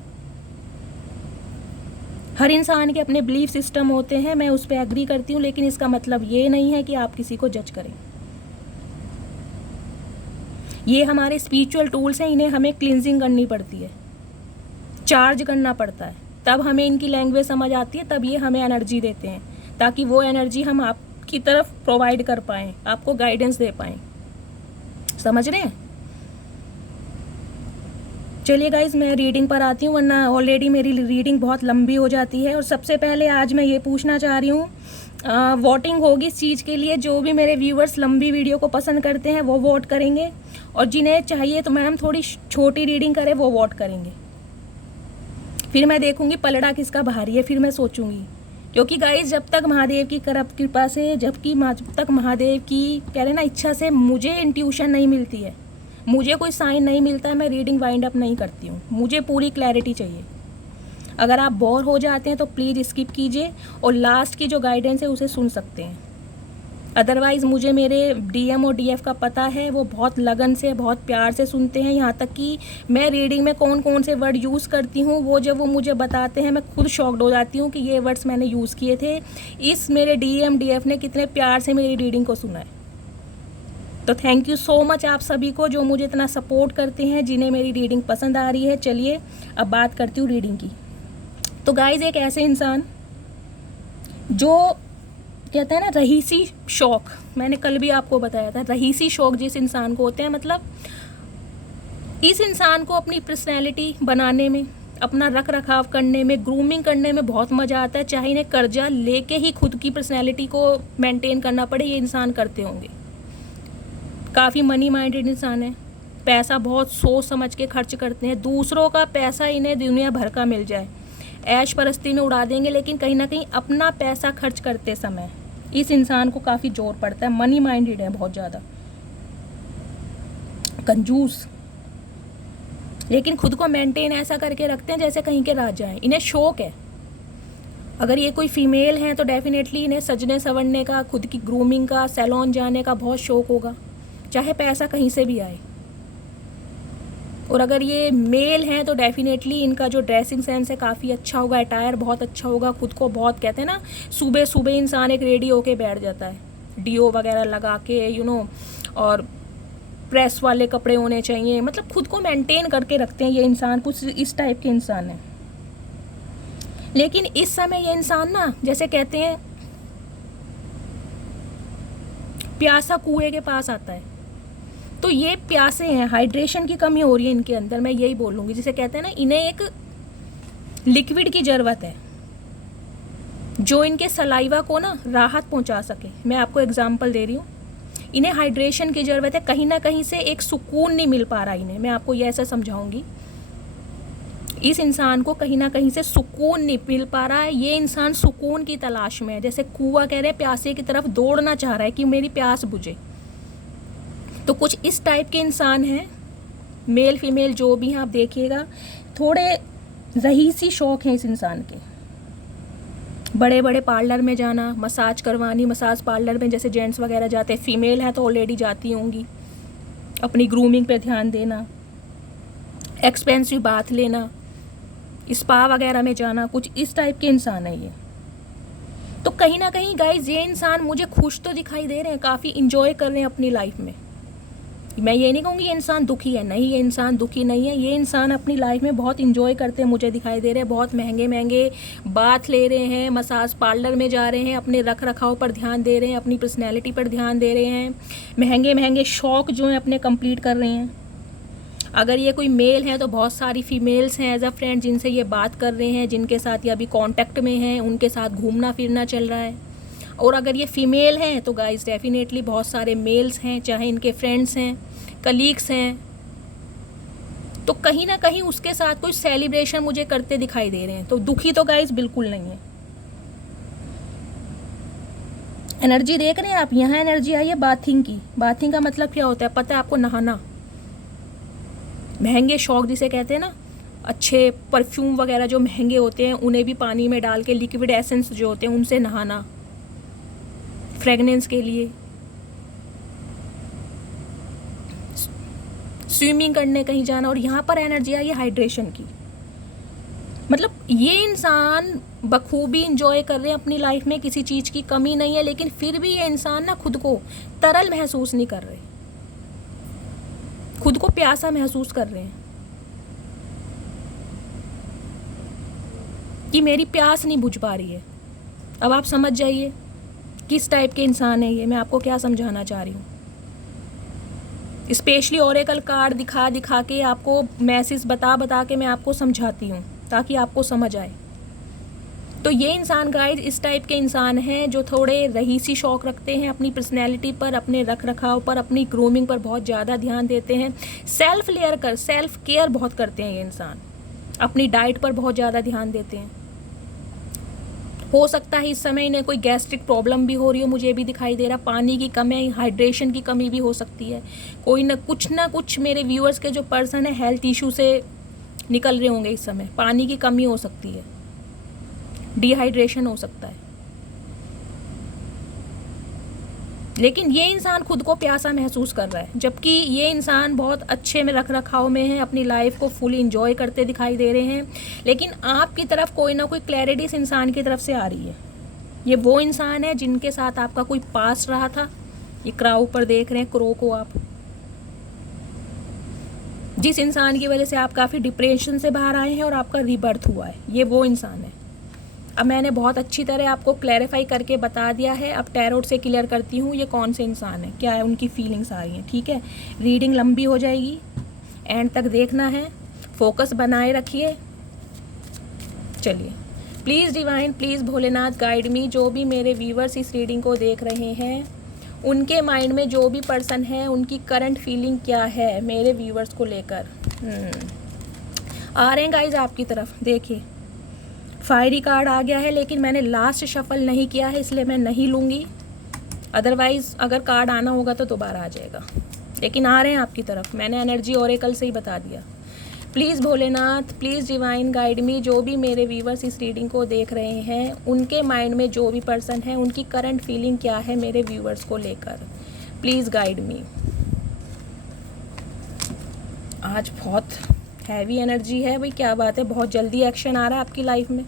हर इंसान के अपने बिलीफ सिस्टम होते हैं, मैं उस पर एग्री करती हूँ, लेकिन इसका मतलब ये नहीं है कि आप किसी को जज करें। ये हमारे स्पिरिचुअल टूल्स हैं, इन्हें हमें क्लींजिंग करनी पड़ती है, चार्ज करना पड़ता है, तब हमें इनकी लैंग्वेज समझ आती है, तब ये हमें एनर्जी देते हैं, ताकि वो एनर्जी हम आपकी तरफ प्रोवाइड कर पाएँ, आपको गाइडेंस दे पाएँ। समझ रहे हैं? चलिए गाइज, मैं रीडिंग पर आती हूँ, वरना ऑलरेडी मेरी रीडिंग बहुत लंबी हो जाती है। और सबसे पहले आज मैं ये पूछना चाह रही हूँ, वोटिंग होगी इस चीज़ के लिए, जो भी मेरे व्यूवर्स लंबी वीडियो को पसंद करते हैं वो वोट करेंगे, और जिन्हें चाहिए तो मैम थोड़ी छोटी रीडिंग करे वो वोट करेंगे। फिर मैं देखूँगी पलड़ा किसका भारी है, फिर मैं सोचूंगी। क्योंकि गाइज जब तक महादेव की कृपा से, जब तक महादेव की कह रहे ना इच्छा से मुझे इंट्यूशन नहीं मिलती है, मुझे कोई साइन नहीं मिलता है, मैं रीडिंग वाइंड अप नहीं करती हूँ। मुझे पूरी क्लैरिटी चाहिए। अगर आप बोर हो जाते हैं तो प्लीज़ स्किप कीजिए और लास्ट की जो गाइडेंस है उसे सुन सकते हैं। अदरवाइज़ मुझे मेरे डीएम और डीएफ का पता है, वो बहुत लगन से, बहुत प्यार से सुनते हैं। यहाँ तक कि मैं रीडिंग में कौन कौन से वर्ड यूज़ करती हूँ, वो जब वो मुझे बताते हैं मैं खुद शॉक्ड हो जाती हूँ कि ये वर्ड्स मैंने यूज़ किए थे। इस मेरे डीएम डीएफ ने कितने प्यार से मेरी रीडिंग को सुना है। तो थैंक यू सो मच आप सभी को जो मुझे इतना सपोर्ट करते हैं, जिन्हें मेरी रीडिंग पसंद आ रही है। चलिए अब बात करती हूँ रीडिंग की। तो गाइज, एक ऐसे इंसान जो कहते हैं ना रहीसी शौक, मैंने कल भी आपको बताया था, रहीसी शौक जिस इंसान को होते हैं, मतलब इस इंसान को अपनी पर्सनैलिटी बनाने में, अपना रख रखाव करने में, ग्रूमिंग करने में बहुत मज़ा आता है। चाहे इन्हें कर्जा लेके ही खुद की पर्सनैलिटी को मेंटेन करना पड़े, ये इंसान करते होंगे। काफ़ी मनी माइंडेड इंसान है, पैसा बहुत सोच समझ के खर्च करते हैं। दूसरों का पैसा इन्हें दुनिया भर का मिल जाए, ऐश परस्ती में उड़ा देंगे, लेकिन कहीं ना कहीं अपना पैसा खर्च करते समय इस इंसान को काफ़ी जोर पड़ता है। मनी माइंडेड है, बहुत ज़्यादा कंजूस, लेकिन खुद को मेंटेन ऐसा करके रखते हैं जैसे कहीं के राजा हैं। इन्हें शौक है। अगर ये कोई फीमेल हैं तो डेफिनेटली इन्हें सजने संवरने का, खुद की ग्रूमिंग का, सैलून जाने का बहुत शौक होगा, चाहे पैसा कहीं से भी आए। और अगर ये मेल हैं तो डेफिनेटली इनका जो ड्रेसिंग सेंस है काफ़ी अच्छा होगा, अटायर बहुत अच्छा होगा, खुद को बहुत, कहते हैं ना सुबह सुबह इंसान एक रेडी होके बैठ जाता है, डीओ वगैरह लगा के और प्रेस वाले कपड़े होने चाहिए, मतलब खुद को मेंटेन करके रखते हैं ये इंसान। कुछ इस टाइप के इंसान हैं। लेकिन इस समय ये इंसान ना, जैसे कहते हैं प्यासा कुएं के पास आता है, तो ये प्यासे हैं, हाइड्रेशन की कमी हो रही है इनके अंदर, मैं यही बोलूँगी। जिसे कहते हैं ना, इन्हें एक लिक्विड की ज़रूरत है जो इनके सलाइवा को ना राहत पहुंचा सके। मैं आपको एग्जांपल दे रही हूँ, इन्हें हाइड्रेशन की ज़रूरत है। कहीं ना कहीं से एक सुकून नहीं मिल पा रहा इन्हें, मैं आपको ये ऐसा समझाऊंगी। इस इंसान को कहीं ना कहीं से सुकून नहीं मिल पा रहा है। ये इंसान सुकून की तलाश में है, जैसे कुआं कह रहे हैं, प्यासे की तरफ दौड़ना चाह रहा है कि मेरी प्यास बुझे। तो कुछ इस टाइप के इंसान हैं, मेल फीमेल जो भी हैं, आप देखिएगा थोड़े रहीसी शौक हैं इस इंसान के। बड़े बड़े पार्लर में जाना, मसाज करवानी, मसाज पार्लर में जैसे जेंट्स वगैरह जाते हैं, फीमेल है तो ऑलरेडी जाती होंगी, अपनी ग्रूमिंग पे ध्यान देना, एक्सपेंसिव बाथ लेना, स्पा वगैरह में जाना, कुछ इस टाइप के इंसान है ये। तो कहीं ना कहीं गाइज ये इंसान मुझे खुश तो दिखाई दे रहे हैं, काफ़ी इंजॉय कर रहे हैं अपनी लाइफ में। मैं ये नहीं कहूँगी ये इंसान दुखी है, नहीं, ये इंसान दुखी नहीं है। ये इंसान अपनी लाइफ में बहुत इंजॉय करते हैं, मुझे दिखाई दे रहे हैं। बहुत महंगे महंगे बाथ ले रहे हैं, मसाज पार्लर में जा रहे हैं, अपने रख रखाव पर ध्यान दे रहे हैं, अपनी पर्सनैलिटी पर ध्यान दे रहे हैं, महंगे महंगे शौक़ जो हैं अपने कंप्लीट कर रहे हैं। अगर ये कोई मेल है तो बहुत सारी फीमेल्स हैं एज अ फ्रेंड जिनसे ये बात कर रहे हैं, जिनके साथ ये अभी कांटेक्ट में हैं, उनके साथ घूमना फिरना चल रहा है। और अगर ये फीमेल हैं तो गाइस डेफिनेटली बहुत सारे मेल्स हैं, चाहे इनके फ्रेंड्स हैं, कलीग्स हैं, तो कहीं ना कहीं उसके साथ कोई सेलिब्रेशन मुझे करते दिखाई दे रहे हैं। तो दुखी तो गाइस बिल्कुल नहीं है। एनर्जी देख रहे हैं आप, यहाँ एनर्जी आई है बाथिंग की। बाथिंग का मतलब क्या होता है पता है आपको? नहाना। महंगे शौक जिसे कहते हैं ना, अच्छे परफ्यूम वगैरह जो महंगे होते हैं उन्हें भी पानी में डाल के, लिक्विड एसेंस जो होते हैं उनसे नहाना, फ्रेगनेंस के लिए, स्विमिंग करने कहीं जाना। और यहाँ पर एनर्जी आई है हाइड्रेशन की। मतलब ये इंसान बखूबी इंजॉय कर रहे हैं अपनी लाइफ में, किसी चीज़ की कमी नहीं है, लेकिन फिर भी ये इंसान ना खुद को तरल महसूस नहीं कर रहे, खुद को प्यासा महसूस कर रहे हैं कि मेरी प्यास नहीं बुझ पा रही है। अब आप समझ जाइए किस टाइप के इंसान है ये, मैं आपको क्या समझाना चाह रही हूँ। स्पेशली ओरेकल कार्ड दिखा दिखा के, आपको मैसेज बता बता के मैं आपको समझाती हूँ ताकि आपको समझ आए। तो ये इंसान गाइज इस टाइप के इंसान हैं जो थोड़े रईसी शौक रखते हैं, अपनी पर्सनैलिटी पर, अपने रख रखाव पर, अपनी ग्रूमिंग पर बहुत ज़्यादा ध्यान देते हैं। सेल्फ केयर बहुत करते हैं ये इंसान। अपनी डाइट पर बहुत ज़्यादा ध्यान देते हैं। हो सकता है इस समय इन्हें कोई गैस्ट्रिक प्रॉब्लम भी हो रही हो, मुझे भी दिखाई दे रहा। पानी की कमी, हाइड्रेशन की कमी भी हो सकती है। कोई ना कुछ मेरे व्यूअर्स के जो पर्सन है हेल्थ इशू से निकल रहे होंगे इस समय। पानी की कमी हो सकती है, डिहाइड्रेशन हो सकता है। लेकिन ये इंसान खुद को प्यासा महसूस कर रहा है, जबकि ये इंसान बहुत अच्छे में रख रखाव में है, अपनी लाइफ को फुल इंजॉय करते दिखाई दे रहे हैं। लेकिन आपकी तरफ कोई ना कोई क्लैरिटी इस इंसान की तरफ से आ रही है। ये वो इंसान है जिनके साथ आपका कोई पास रहा था। ये क्राउ पर देख रहे हैं, क्रो को आप, जिस इंसान की वजह से आप काफ़ी डिप्रेशन से बाहर आए हैं और आपका रीबर्थ हुआ है, ये वो इंसान है। अब मैंने बहुत अच्छी तरह आपको क्लैरिफाई करके बता दिया है। अब टैरोट से क्लियर करती हूँ ये कौन से इंसान है, क्या है उनकी फीलिंग्स आ रही हैं। ठीक है, रीडिंग लंबी हो जाएगी, एंड तक देखना है, फोकस बनाए रखिए। चलिए, please divine, please Bholenath guide me. जो भी मेरे व्यूवर्स इस रीडिंग को देख रहे हैं, उनके माइंड में जो भी पर्सन है, उनकी करंट फीलिंग क्या है मेरे व्यूवर्स को लेकर। आ रहे हैं गाइज आपकी तरफ। देखिए, फायरी कार्ड आ गया है, लेकिन मैंने लास्ट शफल नहीं किया है, इसलिए मैं नहीं लूँगी। अदरवाइज़ अगर कार्ड आना होगा तो दोबारा आ जाएगा, लेकिन आ रहे हैं आपकी तरफ। मैंने एनर्जी ओरेकल से ही बता दिया। Please Bholenath, please divine guide me. जो भी मेरे व्यूवर्स इस रीडिंग को देख रहे हैं, उनके माइंड में जो भी पर्सन है, उनकी करंट फीलिंग क्या है मेरे व्यूवर्स को लेकर। Please guide me. आज बहुत हैवी एनर्जी है भाई, क्या बात है। बहुत जल्दी एक्शन आ रहा है आपकी लाइफ में।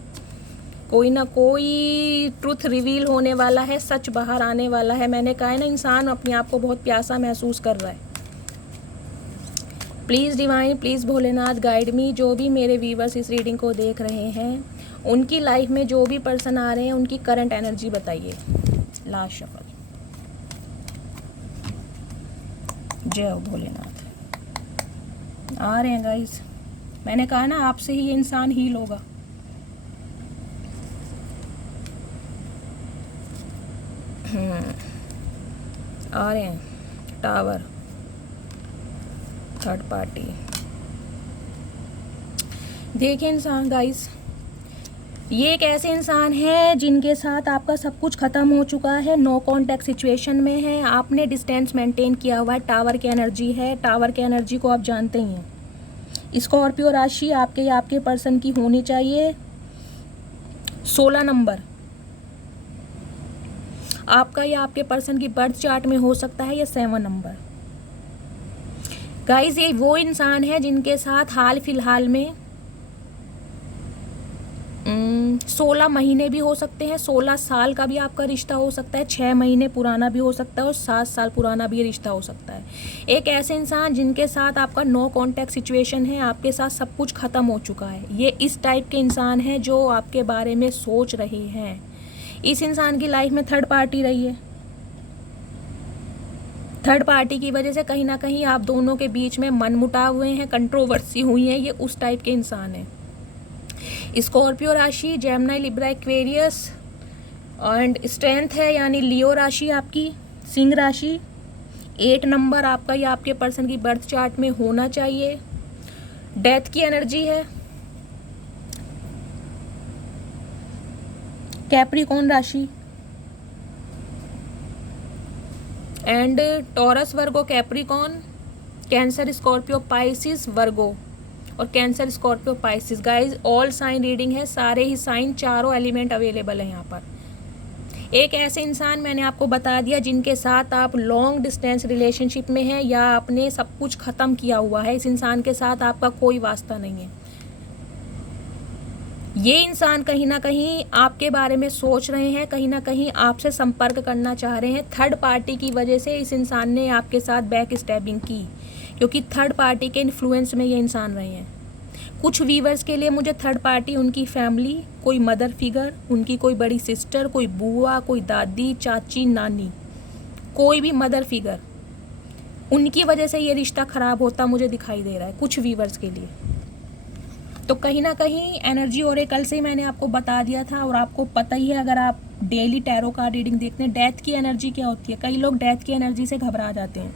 कोई ना कोई ट्रुथ रिवील होने वाला है, सच बाहर आने वाला है। मैंने कहा है ना, इंसान अपने आप को बहुत प्यासा महसूस कर रहा है। Please divine, please Bholenath guide me. जो भी मेरे व्यूवर्स इस रीडिंग को देख रहे हैं, उनकी लाइफ में जो भी पर्सन आ रहे हैं, उनकी करंट एनर्जी बताइए। Last shuffle. जय हो भोलेनाथ। आ रहे हैं गाइस, मैंने कहा ना आपसे ही ये इंसान हील होगा। आ रहे हैं टावर, थर्ड पार्टी। देखिए इंसान गाइस, ये एक ऐसे इंसान है जिनके साथ आपका सब कुछ ख़त्म हो चुका है, नो कॉन्टैक्ट सिचुएशन में है, आपने डिस्टेंस मेंटेन किया हुआ है। टावर की एनर्जी है, टावर की एनर्जी को आप जानते ही हैं। स्कॉर्पियो राशि आपके या आपके पर्सन की होनी चाहिए 16 नंबर। आपका या आपके पर्सन की बर्थ चार्ट में हो सकता है या 7 नंबर। गाइस, ये वो इंसान है जिनके साथ हाल फिलहाल में 16 महीने भी हो सकते हैं, 16 साल का भी आपका रिश्ता हो सकता है, 6 महीने पुराना भी हो सकता है और 7 साल पुराना भी रिश्ता हो सकता है। एक ऐसे इंसान जिनके साथ आपका नो कॉन्टैक्ट सिचुएशन है, आपके साथ सब कुछ ख़त्म हो चुका है। ये इस टाइप के इंसान है जो आपके बारे में सोच रहे हैं। इस इंसान की लाइफ में थर्ड पार्टी रही है। थर्ड पार्टी की वजह से कहीं ना कहीं आप दोनों के बीच में मनमुटाव हुए हैं, कंट्रोवर्सी हुई है। ये उस टाइप के इंसान है। स्कॉर्पियो राशि, Gemini, Libra, Aquarius and strength है, यानी लियो राशि आपकी, सिंह राशि। 8 नंबर आपका या आपके पर्सन की बर्थ चार्ट में होना चाहिए। डेथ की एनर्जी है। कैप्रिकॉर्न राशि and Taurus, Virgo, Capricorn, Cancer, Scorpio, Pisces, Virgo और Cancer, Scorpio, Pisces. Guys, all sign reading है, सारे ही साइन, चारों एलिमेंट अवेलेबल है यहाँ पर। एक ऐसे इंसान मैंने आपको बता दिया जिनके साथ आप लॉन्ग डिस्टेंस रिलेशनशिप में हैं या आपने सब कुछ ख़त्म किया हुआ है। इस इंसान के साथ आपका कोई वास्ता नहीं है। ये इंसान कहीं ना कहीं आपके बारे में सोच रहे हैं, कहीं ना कहीं आपसे संपर्क करना चाह रहे हैं। थर्ड पार्टी की वजह से इस इंसान ने आपके साथ बैक स्टैबिंग की, क्योंकि थर्ड पार्टी के इन्फ्लुएंस में ये इंसान रहे हैं। कुछ व्यूवर्स के लिए मुझे थर्ड पार्टी उनकी फैमिली, कोई मदर फिगर, उनकी कोई बड़ी सिस्टर, कोई बुआ, कोई दादी, चाची, नानी, कोई भी मदर फिगर, उनकी वजह से ये रिश्ता ख़राब होता मुझे दिखाई दे रहा है कुछ व्यूअर्स के लिए। तो कहीं ना कहीं एनर्जी ओरेकल से ही मैंने आपको बता दिया था, और आपको पता ही है अगर आप डेली टैरो कार्ड रीडिंग देखते हैं डेथ की एनर्जी क्या होती है। कई लोग डेथ की एनर्जी से घबरा जाते हैं।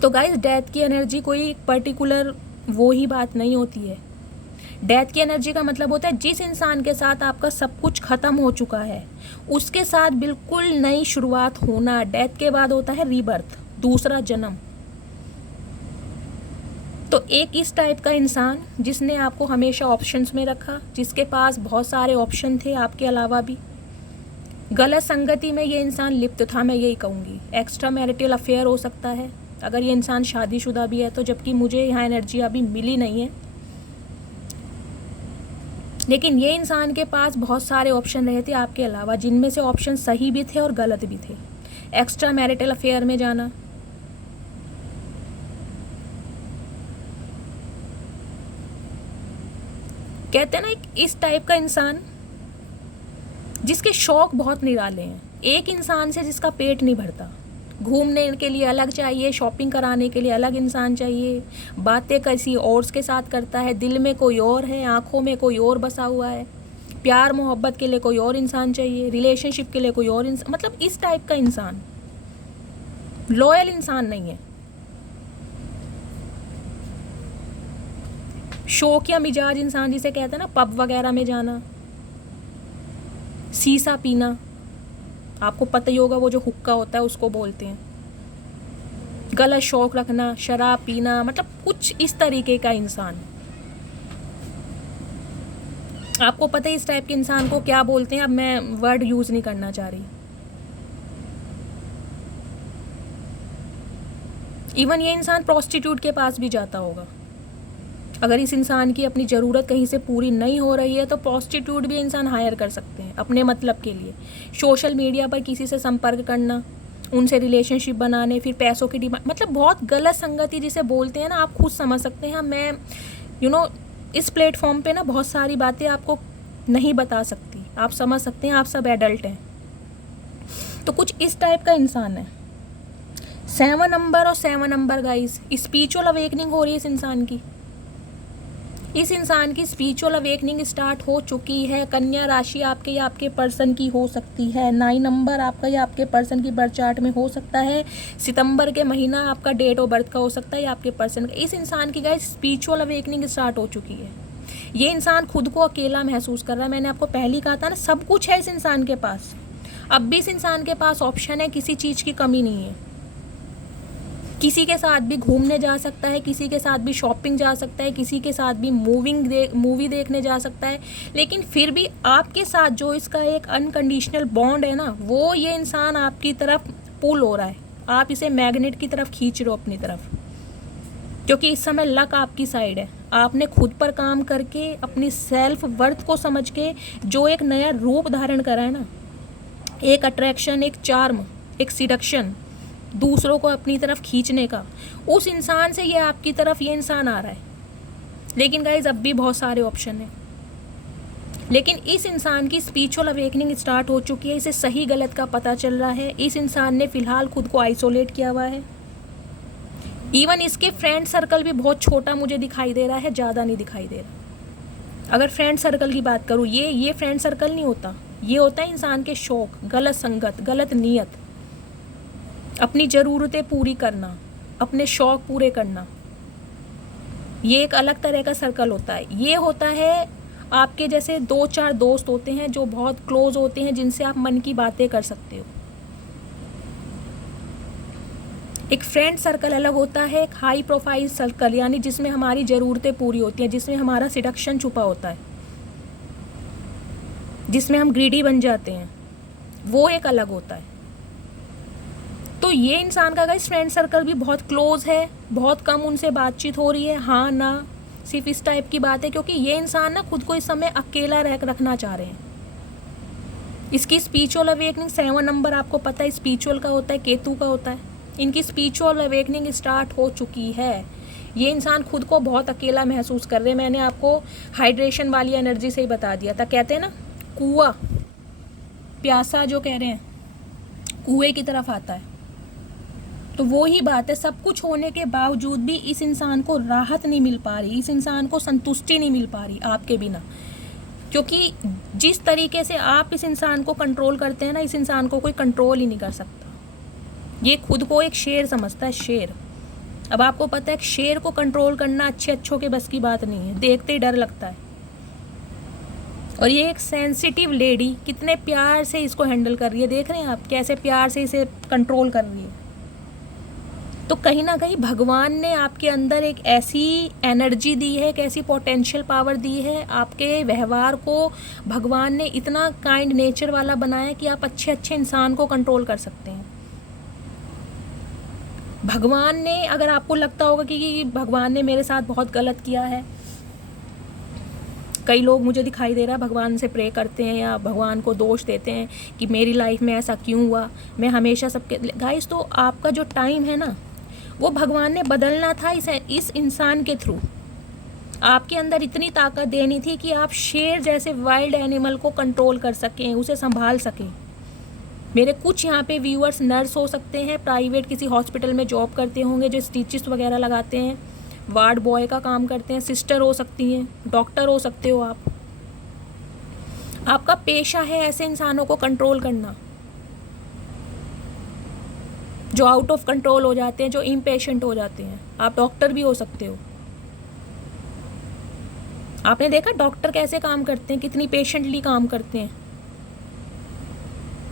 तो गाइस, डेथ की एनर्जी कोई पर्टिकुलर वो ही बात नहीं होती है। डेथ की एनर्जी का मतलब होता है जिस इंसान के साथ आपका सब कुछ ख़त्म हो चुका है उसके साथ बिल्कुल नई शुरुआत होना। डेथ के बाद होता है रीबर्थ, दूसरा जन्म। तो एक इस टाइप का इंसान जिसने आपको हमेशा ऑप्शंस में रखा, जिसके पास बहुत सारे ऑप्शन थे आपके अलावा भी, गलत संगति में ये इंसान लिप्त था, मैं यही कहूँगी। एक्स्ट्रा मैरिटल अफेयर हो सकता है अगर ये इंसान शादीशुदा भी है तो, जबकि मुझे यहाँ एनर्जी अभी मिली नहीं है। लेकिन ये इंसान के पास बहुत सारे ऑप्शन रहे थे आपके अलावा, जिनमें से ऑप्शन सही भी थे और गलत भी थे। एक्स्ट्रा मैरिटल अफेयर में जाना, कहते हैं ना एक इस टाइप का इंसान जिसके शौक बहुत निराले हैं। एक इंसान से जिसका पेट नहीं भरता, घूमने के लिए अलग चाहिए, शॉपिंग कराने के लिए अलग इंसान चाहिए, बातें किसी और के साथ करता है, दिल में कोई और है, आंखों में कोई और बसा हुआ है, प्यार मोहब्बत के लिए कोई और इंसान चाहिए, रिलेशनशिप के लिए कोई और इंसान, मतलब इस टाइप का इंसान, लॉयल इंसान नहीं है। शौक या मिजाज इंसान जिसे कहते हैं ना, पब वगैरह में जाना, सीसा पीना, आपको पता ही होगा वो जो हुक्का होता है उसको बोलते हैं, गलत शौक रखना, शराब पीना, मतलब कुछ इस तरीके का इंसान। आपको पता है इस टाइप के इंसान को क्या बोलते हैं, अब मैं वर्ड यूज़ नहीं करना चाह रही। इवन ये इंसान प्रोस्टिट्यूट के पास भी जाता होगा। अगर इस इंसान की अपनी ज़रूरत कहीं से पूरी नहीं हो रही है तो प्रोस्टिट्यूट भी इंसान हायर कर सकते हैं अपने मतलब के लिए। सोशल मीडिया पर किसी से संपर्क करना, उनसे रिलेशनशिप बनाने, फिर पैसों की डिमांड, मतलब बहुत गलत संगति जिसे बोलते हैं ना, आप खुद समझ सकते हैं। मैं इस प्लेटफॉर्म पे ना बहुत सारी बातें आपको नहीं बता सकती, आप समझ सकते हैं, आप सब एडल्ट हैं। तो कुछ इस टाइप का इंसान है। 7 नंबर और 7 नंबर गाइस, स्पिरिचुअल अवेकनिंग हो रही है इस इंसान की। इस इंसान की स्पिरिचुअल अवेकनिंग स्टार्ट हो चुकी है। कन्या राशि आपके या आपके पर्सन की हो सकती है। 9 नंबर आपका या आपके पर्सन की बर्थ चार्ट में हो सकता है। सितंबर के महीना आपका डेट ऑफ बर्थ का हो सकता है या आपके पर्सन का। इस इंसान की गाइस स्पिरिचुअल अवेकनिंग स्टार्ट हो चुकी है। ये इंसान खुद को अकेला महसूस कर रहा है। मैंने आपको पहले ही कहा था ना, सब कुछ है इस इंसान के पास। अब भी इस इंसान के पास ऑप्शन है, किसी चीज़ की कमी नहीं है। किसी के साथ भी घूमने जा सकता है, किसी के साथ भी शॉपिंग जा सकता है, किसी के साथ भी मूवी देखने जा सकता है। लेकिन फिर भी आपके साथ जो इसका एक अनकंडीशनल बॉन्ड है ना, वो ये इंसान आपकी तरफ पुल हो रहा है। आप इसे मैग्नेट की तरफ खींच रहे हो अपनी तरफ, क्योंकि इस समय लक आपकी साइड है। आपने खुद पर काम करके, अपनी सेल्फ वर्थ को समझ के जो एक नया रूप धारण करा है ना, एक अट्रैक्शन, एक चार्म, एक सिडक्शन, दूसरों को अपनी तरफ खींचने का, उस इंसान से ये आपकी तरफ ये इंसान आ रहा है। लेकिन गाइज अब भी बहुत सारे ऑप्शन हैं। लेकिन इस इंसान की स्पिरिचुअल अवेकनिंग स्टार्ट हो चुकी है। इसे सही गलत का पता चल रहा है। इस इंसान ने फिलहाल खुद को आइसोलेट किया हुआ है। इवन इसके फ्रेंड सर्कल भी बहुत छोटा मुझे दिखाई दे रहा है, ज़्यादा नहीं दिखाई दे रहा। अगर फ्रेंड सर्कल की बात करूँ, ये फ्रेंड सर्कल नहीं होता, ये होता है इंसान के शौक, गलत संगत, गलत नीयत, अपनी ज़रूरतें पूरी करना, अपने शौक़ पूरे करना। ये एक अलग तरह का सर्कल होता है। ये होता है आपके जैसे 2-4 दोस्त होते हैं जो बहुत क्लोज होते हैं, जिनसे आप मन की बातें कर सकते हो। एक फ्रेंड सर्कल अलग होता है, एक हाई प्रोफाइल सर्कल, यानी जिसमें हमारी ज़रूरतें पूरी होती हैं, जिसमें हमारा सिडक्शन छुपा होता है, जिसमें हम ग्रीडी बन जाते हैं, वो एक अलग होता है। तो ये इंसान का गाइस फ्रेंड सर्कल भी बहुत क्लोज है, बहुत कम उनसे बातचीत हो रही है, हाँ ना, सिर्फ इस टाइप की बात है, क्योंकि ये इंसान ना खुद को इस समय अकेला रखना चाह रहे हैं। इसकी स्पिरिचुअल अवेकनिंग 7 नंबर आपको पता है स्पिरिचुअल का होता है, केतु का होता है। इनकी स्पिरिचुअल अवेकनिंग स्टार्ट हो चुकी है। ये इंसान खुद को बहुत अकेला महसूस कर रहे हैं। मैंने आपको हाइड्रेशन वाली एनर्जी से ही बता दिया था। कहते हैं ना कुआं, प्यासा जो कह रहे हैं, कुएं की तरफ आता है। तो वो ही बात है, सब कुछ होने के बावजूद भी इस इंसान को राहत नहीं मिल पा रही, इस इंसान को संतुष्टि नहीं मिल पा रही आपके बिना। क्योंकि जिस तरीके से आप इस इंसान को कंट्रोल करते हैं ना, इस इंसान को कोई कंट्रोल ही नहीं कर सकता। ये खुद को एक शेर समझता है, शेर। अब आपको पता है शेर को कंट्रोल करना अच्छों के बस की बात नहीं है, देखते ही डर लगता है। और ये एक सेंसिटिव लेडी कितने प्यार से इसको हैंडल कर रही है, देख रहे हैं आप कैसे प्यार से इसे कंट्रोल कर रही है। तो कहीं ना कहीं भगवान ने आपके अंदर एक ऐसी एनर्जी दी है, एक ऐसी पोटेंशियल पावर दी है, आपके व्यवहार को भगवान ने इतना काइंड नेचर वाला बनाया कि आप अच्छे इंसान को कंट्रोल कर सकते हैं। भगवान ने, अगर आपको लगता होगा कि भगवान ने मेरे साथ बहुत गलत किया है, कई लोग मुझे दिखाई दे रहा है भगवान से प्रे करते हैं या भगवान को दोष देते हैं कि मेरी लाइफ में ऐसा क्यों हुआ, मैं हमेशा सबके। गाइस, तो आपका जो टाइम है ना, वो भगवान ने बदलना था इस इंसान के थ्रू। आपके अंदर इतनी ताकत देनी थी कि आप शेर जैसे वाइल्ड एनिमल को कंट्रोल कर सकें, उसे संभाल सकें। मेरे कुछ यहाँ पे व्यूअर्स नर्स हो सकते हैं, प्राइवेट किसी हॉस्पिटल में जॉब करते होंगे, जो स्टिचेस वगैरह लगाते हैं, वार्ड बॉय का काम करते हैं, सिस्टर हो सकती हैं, डॉक्टर हो सकते हो आप। आपका पेशा है ऐसे इंसानों को कंट्रोल करना जो आउट ऑफ कंट्रोल हो जाते हैं, जो इम्पेशेंट हो जाते हैं। आप डॉक्टर भी हो सकते हो। आपने देखा डॉक्टर कैसे काम करते हैं, कितनी पेशेंटली काम करते हैं।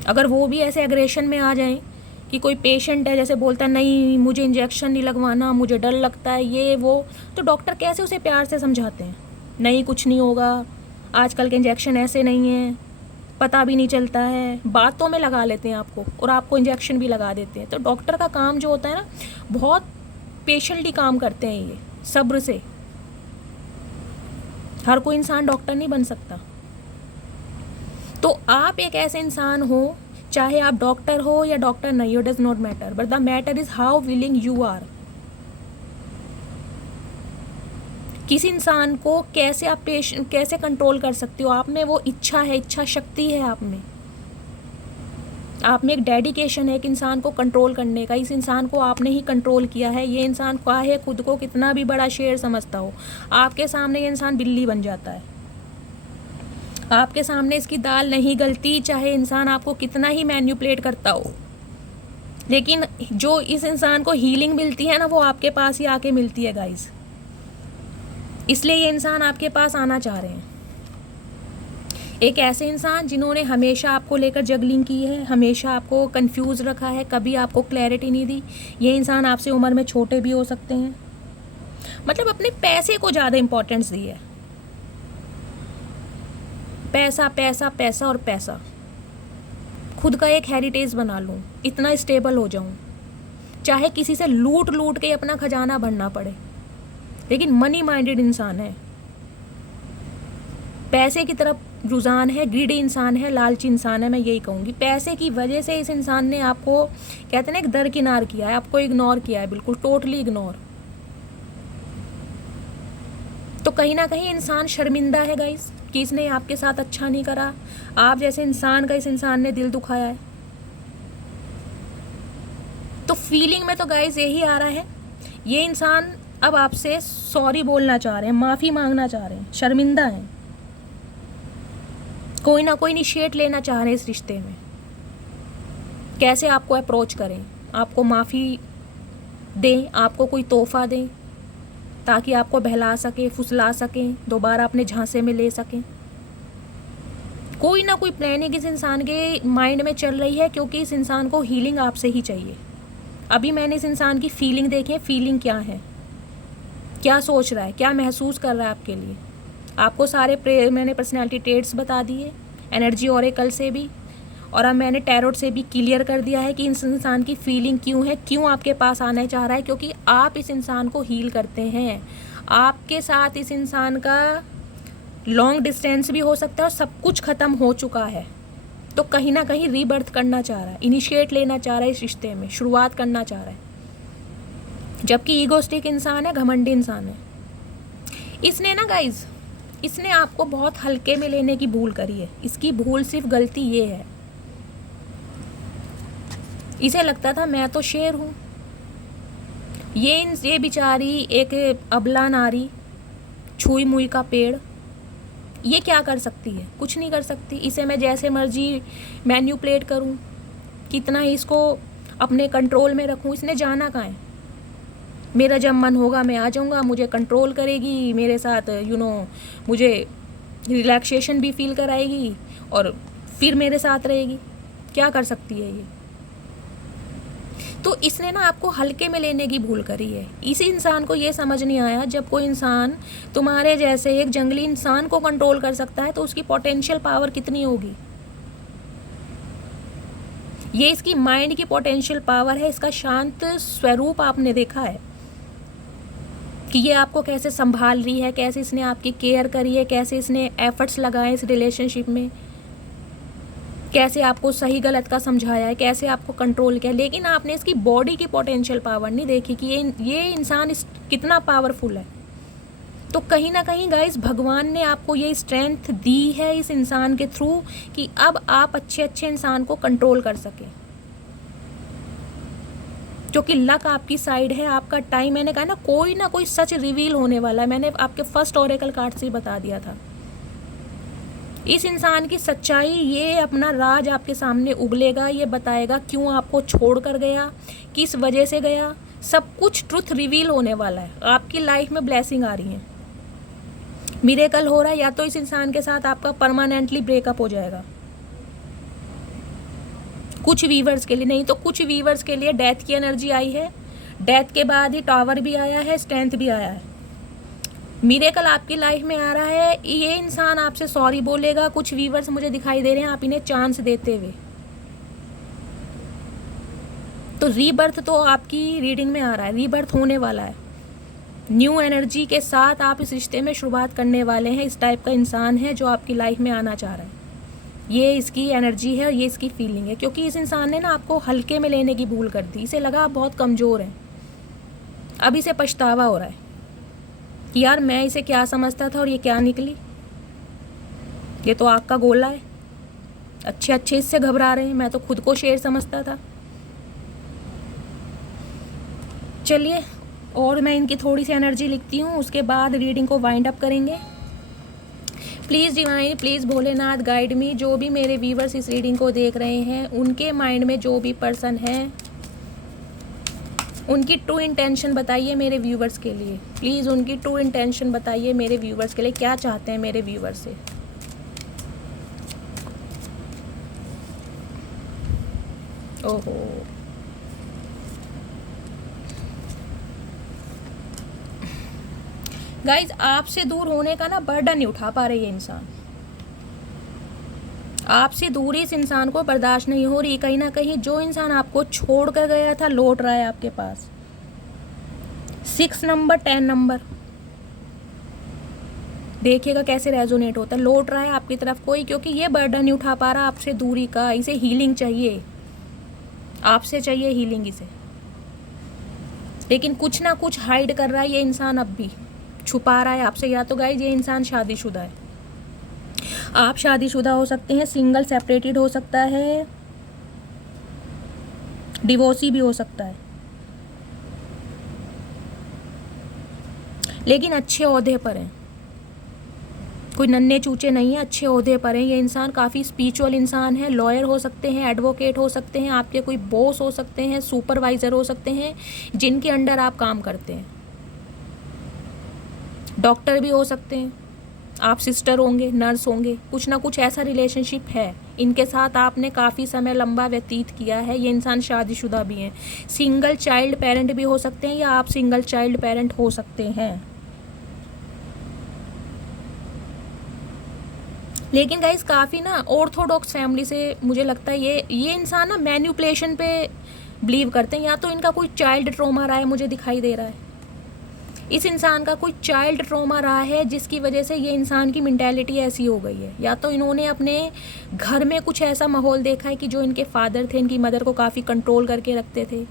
अगर वो भी ऐसे एग्रेशन में आ जाएं कि कोई पेशेंट है जैसे बोलता है नहीं मुझे इंजेक्शन नहीं लगवाना, मुझे डर लगता है, ये वो, तो डॉक्टर कैसे उसे प्यार से समझाते हैं, नहीं कुछ नहीं होगा, आजकल के इंजेक्शन ऐसे नहीं हैं, पता भी नहीं चलता है, बातों में लगा लेते हैं आपको और आपको इंजेक्शन भी लगा देते हैं। तो डॉक्टर का काम जो होता है ना, बहुत पेशेंटली काम करते हैं, ये सब्र से। हर कोई इंसान डॉक्टर नहीं बन सकता। तो आप एक ऐसे इंसान हो, चाहे आप डॉक्टर हो या डॉक्टर नहीं हो, does not matter, but the matter is how willing you are. किसी इंसान को कैसे आप कैसे कंट्रोल कर सकते हो। आप में वो इच्छा है, इच्छा शक्ति है आप में एक डेडिकेशन है एक इंसान को कंट्रोल करने का। इस इंसान को आपने ही कंट्रोल किया है। ये इंसान चाहे खुद को कितना भी बड़ा शेर समझता हो, आपके सामने ये इंसान बिल्ली बन जाता है। आपके सामने इसकी दाल नहीं गलती, चाहे इंसान आपको कितना ही मैन्युपुलेट करता हो। लेकिन जो इस इंसान को हीलिंग मिलती है ना, वो आपके पास ही आके मिलती है गाइस। इसलिए ये इंसान आपके पास आना चाह रहे हैं। एक ऐसे इंसान जिन्होंने हमेशा आपको लेकर जगलिंग की है, हमेशा आपको कंफ्यूज रखा है, कभी आपको क्लैरिटी नहीं दी। ये इंसान आपसे उम्र में छोटे भी हो सकते हैं, मतलब अपने पैसे को ज़्यादा इम्पोर्टेंस दी है। पैसा पैसा पैसा और पैसा। खुद का एक हेरिटेज बना लूँ, इतना स्टेबल हो जाऊँ, चाहे किसी से लूट लूट के अपना खजाना भरना पड़े, लेकिन मनी माइंडेड इंसान है, पैसे की तरफ रुझान है, ग्रीडी इंसान है, लालची इंसान है। मैं यही कहूँगी, पैसे की वजह से इस इंसान ने आपको, कहते हैं ना, एक दरकिनार किया है, आपको इग्नोर किया है, बिल्कुल टोटली इग्नोर। तो कहीं ना कहीं इंसान शर्मिंदा है गाइस कि इसने आपके साथ अच्छा नहीं करा। आप जैसे इंसान का इस इंसान ने दिल दुखाया है। तो फीलिंग में तो गाइस यही आ रहा है, ये इंसान अब आपसे सॉरी बोलना चाह रहे हैं, माफ़ी मांगना चाह रहे हैं, शर्मिंदा हैं, कोई ना कोई इनिशिएट लेना चाह रहे हैं इस रिश्ते में। कैसे आपको अप्रोच करें, आपको माफ़ी दें, आपको कोई तोहफा दें ताकि आपको बहला सके, फुसला सकें, दोबारा अपने झांसे में ले सकें। कोई ना कोई प्लानिंग इस इंसान के माइंड में चल रही है, क्योंकि इस इंसान को हीलिंग आपसे ही चाहिए। अभी मैंने इस इंसान की फीलिंग देखी है, फीलिंग क्या है, क्या सोच रहा है, क्या महसूस कर रहा है आपके लिए। आपको सारे मैंने पर्सनैलिटी ट्रेट्स बता दिए, एनर्जी ऑरेकल से भी, और अब मैंने टैरोट से भी क्लियर कर दिया है कि इस इंसान की फीलिंग क्यों है, क्यों आपके पास आना चाह रहा है। क्योंकि आप इस इंसान को हील करते हैं। आपके साथ इस इंसान का लॉन्ग डिस्टेंस भी हो सकता है और सब कुछ ख़त्म हो चुका है। तो कहीं ना कहीं रीबर्थ करना चाह रहा है, इनिशिएट लेना चाह रहा है, इस रिश्ते में शुरुआत करना चाह रहा है। जबकि ईगोस्टिक इंसान है, घमंडी इंसान है। इसने ना गाइज, इसने आपको बहुत हल्के में लेने की भूल करी है। इसकी भूल सिर्फ गलती ये है, इसे लगता था मैं तो शेर हूँ, ये बेचारी एक अबला नारी, छुई मुई का पेड़, ये क्या कर सकती है? कुछ नहीं कर सकती। इसे मैं जैसे मर्जी मैन्युपुलेट करूं, कितना ही इसको अपने कंट्रोल में रखूं, इसने जाना कहाँ है? मेरा जब मन होगा मैं आ जाऊंगा, मुझे कंट्रोल करेगी, मेरे साथ मुझे रिलैक्सेशन भी फील कराएगी और फिर मेरे साथ रहेगी। क्या कर सकती है ये? तो इसने ना आपको हल्के में लेने की भूल करी है। इसी इंसान को ये समझ नहीं आया, जब कोई इंसान तुम्हारे जैसे एक जंगली इंसान को कंट्रोल कर सकता है तो उसकी पोटेंशियल पावर कितनी होगी। ये इसकी माइंड की पोटेंशियल पावर है, इसका शांत स्वरूप आपने देखा है कि ये आपको कैसे संभाल रही है, कैसे इसने आपकी केयर करी है, कैसे इसने एफर्ट्स लगाए इस रिलेशनशिप में, कैसे आपको सही गलत का समझाया है, कैसे आपको कंट्रोल किया। लेकिन आपने इसकी बॉडी की पोटेंशियल पावर नहीं देखी कि ये इंसान कितना पावरफुल है। तो कहीं ना कहीं गाइस भगवान ने आपको ये स्ट्रेंथ दी है इस इंसान के थ्रू कि अब आप अच्छे अच्छे इंसान को कंट्रोल कर सकें, क्योंकि लक आपकी साइड है। आपका टाइम, मैंने कहा ना कोई सच रिवील होने वाला है। मैंने आपके फर्स्ट ओरेकल कार्ड से ही बता दिया था। इस इंसान की सच्चाई, ये अपना राज आपके सामने उगलेगा, ये बताएगा क्यों आपको छोड़ कर गया, किस वजह से गया, सब कुछ ट्रुथ रिवील होने वाला है। आपकी लाइफ में ब्लेसिंग आ रही है, मिरेकल हो रहा है। या तो इस इंसान के साथ आपका परमानेंटली ब्रेकअप हो जाएगा, कुछ वीवर्स के लिए, नहीं तो कुछ वीवर्स के लिए डेथ की एनर्जी आई है। डेथ के बाद ही टावर भी आया है, स्ट्रेंथ भी आया है। मिरेकल आपकी लाइफ में आ रहा है। ये इंसान आपसे सॉरी बोलेगा। कुछ वीवर्स मुझे दिखाई दे रहे हैं आप इन्हें चांस देते हुए। तो रीबर्थ तो आपकी रीडिंग में आ रहा है, रीबर्थ होने वाला है। न्यू एनर्जी के साथ आप इस रिश्ते में शुरुआत करने वाले हैं। इस टाइप का इंसान है जो आपकी लाइफ में आना चाह रहा है। ये इसकी एनर्जी है और ये इसकी फीलिंग है, क्योंकि इस इंसान ने ना आपको हल्के में लेने की भूल कर दी। इसे लगा आप बहुत कमज़ोर हैं। अब इसे पछतावा हो रहा है कि यार मैं इसे क्या समझता था और ये क्या निकली। ये तो आग का गोला है, अच्छे अच्छे इससे घबरा रहे हैं, मैं तो खुद को शेर समझता था। चलिए और मैं इनकी थोड़ी सी एनर्जी लिखती हूँ, उसके बाद रीडिंग को वाइंड अप करेंगे। Please divine, please Bholenath guide me. जो भी मेरे व्यूवर्स इस रीडिंग को देख रहे हैं, उनके माइंड में जो भी पर्सन है, उनकी ट्रू इंटेंशन बताइए मेरे व्यूवर्स के लिए। प्लीज़ उनकी ट्रू इंटेंशन बताइए मेरे व्यूवर्स के लिए, क्या चाहते हैं मेरे व्यूवर्स से। ओहो, गाइज आपसे दूर होने का ना बर्डन नहीं उठा पा रहे ये इंसान। आपसे दूरी इस इंसान को बर्दाश्त नहीं हो रही। कहीं ना कहीं जो इंसान आपको छोड़ कर गया था लौट रहा है आपके पास। 6 नंबर 10 नंबर देखिएगा कैसे रेजोनेट होता है। लौट रहा है आपकी तरफ कोई, क्योंकि ये बर्डन नहीं उठा पा रहा आपसे दूरी का। इसे हीलिंग चाहिए, आपसे चाहिए हीलिंग इसे। लेकिन कुछ ना कुछ हाइड कर रहा है ये इंसान, अब भी छुपा रहा है आपसे। या तो गाइस ये इंसान शादीशुदा है, आप शादीशुदा हो सकते हैं, सिंगल सेपरेटेड हो सकता है, डिवोर्सी भी हो सकता है, लेकिन अच्छे ओहदे पर हैं, कोई नन्हे चूचे नहीं है, अच्छे ओहदे पर हैं ये इंसान। काफ़ी स्पिरिचुअल इंसान है, लॉयर हो सकते हैं, एडवोकेट हो सकते हैं, आपके कोई बॉस हो सकते हैं, सुपरवाइज़र हो सकते हैं जिनके अंडर आप काम करते हैं, डॉक्टर भी हो सकते हैं, आप सिस्टर होंगे, नर्स होंगे, कुछ ना कुछ ऐसा रिलेशनशिप है इनके साथ। आपने काफ़ी समय लंबा व्यतीत किया है। ये इंसान शादीशुदा भी हैं, सिंगल चाइल्ड पेरेंट भी हो सकते हैं, या आप सिंगल चाइल्ड पेरेंट हो सकते हैं। लेकिन गाइस काफ़ी ना ऑर्थोडॉक्स फैमिली से मुझे लगता है ये इंसान ना मैन्युपुलेशन पे बिलीव करते हैं। या तो इनका कोई चाइल्ड ट्रॉमा रहा है, मुझे दिखाई दे रहा है इस इंसान का कोई चाइल्ड ट्रॉमा रहा है, जिसकी वजह से ये इंसान की मेंटालिटी ऐसी हो गई है। या तो इन्होंने अपने घर में कुछ ऐसा माहौल देखा है कि जो इनके फादर थे, इनकी मदर को काफ़ी कंट्रोल करके रखते थे,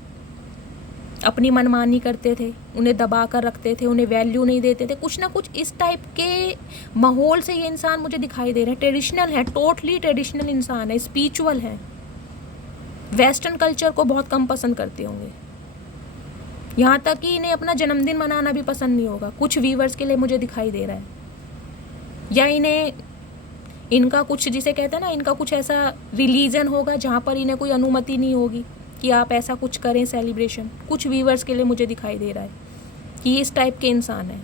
अपनी मनमानी करते थे, उन्हें दबा कर रखते थे, उन्हें वैल्यू नहीं देते थे। कुछ ना कुछ इस टाइप के माहौल से ये इंसान मुझे दिखाई दे रहा है। ट्रेडिशनल है, टोटली ट्रेडिशनल इंसान है, स्पिरिचुअल है, वेस्टर्न कल्चर को बहुत कम पसंद करते होंगे। यहाँ तक कि इन्हें अपना जन्मदिन मनाना भी पसंद नहीं होगा, कुछ व्यूवर्स के लिए मुझे दिखाई दे रहा है। या इनका कुछ, जिसे कहते हैं ना, इनका कुछ ऐसा रिलीजन होगा जहाँ पर इन्हें कोई अनुमति नहीं होगी कि आप ऐसा कुछ करें सेलिब्रेशन। कुछ व्यूवर्स के लिए मुझे दिखाई दे रहा है कि ये इस टाइप के इंसान हैं।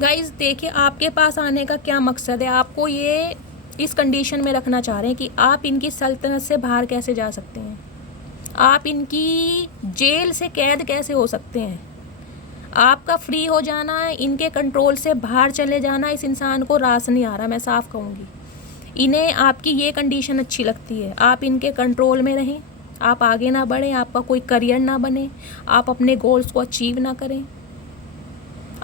गाइस देखिए, आपके पास आने का क्या मकसद है, आपको ये इस कंडीशन में रखना चाह रहे हैं कि आप इनकी सल्तनत से बाहर कैसे जा सकते हैं, आप इनकी जेल से कैद कैसे हो सकते हैं। आपका फ्री हो जाना, इनके कंट्रोल से बाहर चले जाना इस इंसान को रास नहीं आ रहा, मैं साफ कहूँगी। इन्हें आपकी ये कंडीशन अच्छी लगती है, आप इनके कंट्रोल में रहें, आप आगे ना बढ़ें, आपका कोई करियर ना बने, आप अपने गोल्स को अचीव ना करें,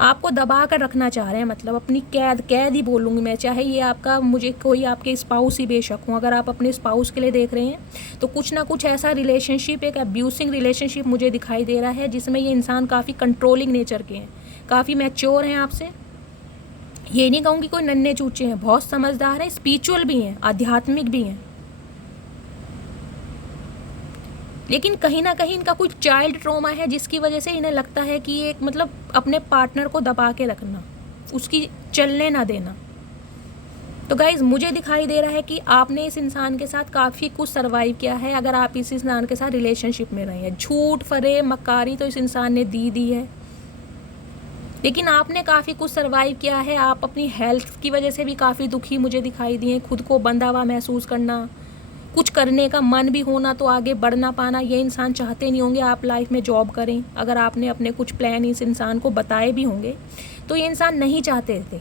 आपको दबा कर रखना चाह रहे हैं। मतलब अपनी कैद ही बोलूँगी मैं, चाहे ये आपका, मुझे कोई आपके स्पाउस ही बेशक हो। अगर आप अपने स्पाउस के लिए देख रहे हैं तो कुछ ना कुछ ऐसा रिलेशनशिप, एक अब्यूसिंग रिलेशनशिप मुझे दिखाई दे रहा है जिसमें ये इंसान काफ़ी कंट्रोलिंग नेचर के हैं, काफ़ी मैच्योर हैं आपसे। ये नहीं कहूँगी कोई नन्हे चूचे हैं, बहुत समझदार हैं, स्पिरिचुअल भी हैं, आध्यात्मिक भी हैं। लेकिन कहीं ना कहीं इनका कोई चाइल्ड ट्रॉमा है जिसकी वजह से इन्हें लगता है कि ये मतलब अपने पार्टनर को दबा के रखना, उसकी चलने ना देना। तो गाइज मुझे दिखाई दे रहा है कि आपने इस इंसान के साथ काफ़ी कुछ सर्वाइव किया है। अगर आप इस इंसान के साथ रिलेशनशिप में रहे हैं, झूठ फरेब मक्कारी तो इस इंसान ने दी है, लेकिन आपने काफ़ी कुछ सर्वाइव किया है। आप अपनी हेल्थ की वजह से भी काफ़ी दुखी मुझे दिखाई दिए, खुद को बंधा हुआ महसूस करना, कुछ करने का मन भी होना तो आगे बढ़ ना पाना। ये इंसान चाहते नहीं होंगे आप लाइफ में जॉब करें। अगर आपने अपने कुछ प्लान इस इंसान को बताए भी होंगे तो ये इंसान नहीं चाहते थे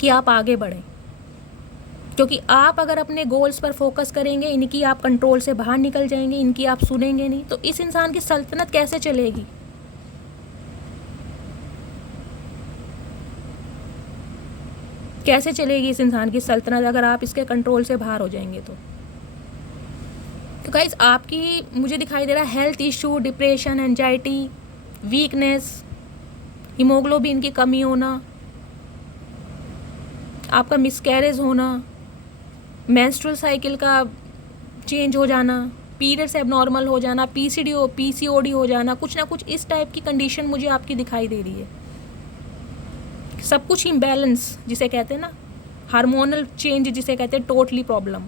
कि आप आगे बढ़ें, क्योंकि आप अगर अपने गोल्स पर फोकस करेंगे, इनकी आप कंट्रोल से बाहर निकल जाएंगे, इनकी आप सुनेंगे नहीं, तो इस इंसान की सल्तनत कैसे चलेगी। कैसे चलेगी इस इंसान की सल्तनत अगर आप इसके कंट्रोल से बाहर हो जाएंगे तो गाइज आपकी मुझे दिखाई दे रहा है health issue, depression, anxiety, weakness, haemoglobin की कमी होना, आपका मिसकैरेज होना, मेंस्ट्रुअल साइकिल का चेंज हो जाना, पीरियड्स एबनॉर्मल हो जाना, पीसीओडी हो जाना, कुछ ना कुछ इस टाइप की कंडीशन मुझे आपकी दिखाई दे रही है। सब कुछ इम्बैलेंस जिसे कहते हैं ना, हार्मोनल चेंज जिसे कहते हैं, टोटली प्रॉब्लम।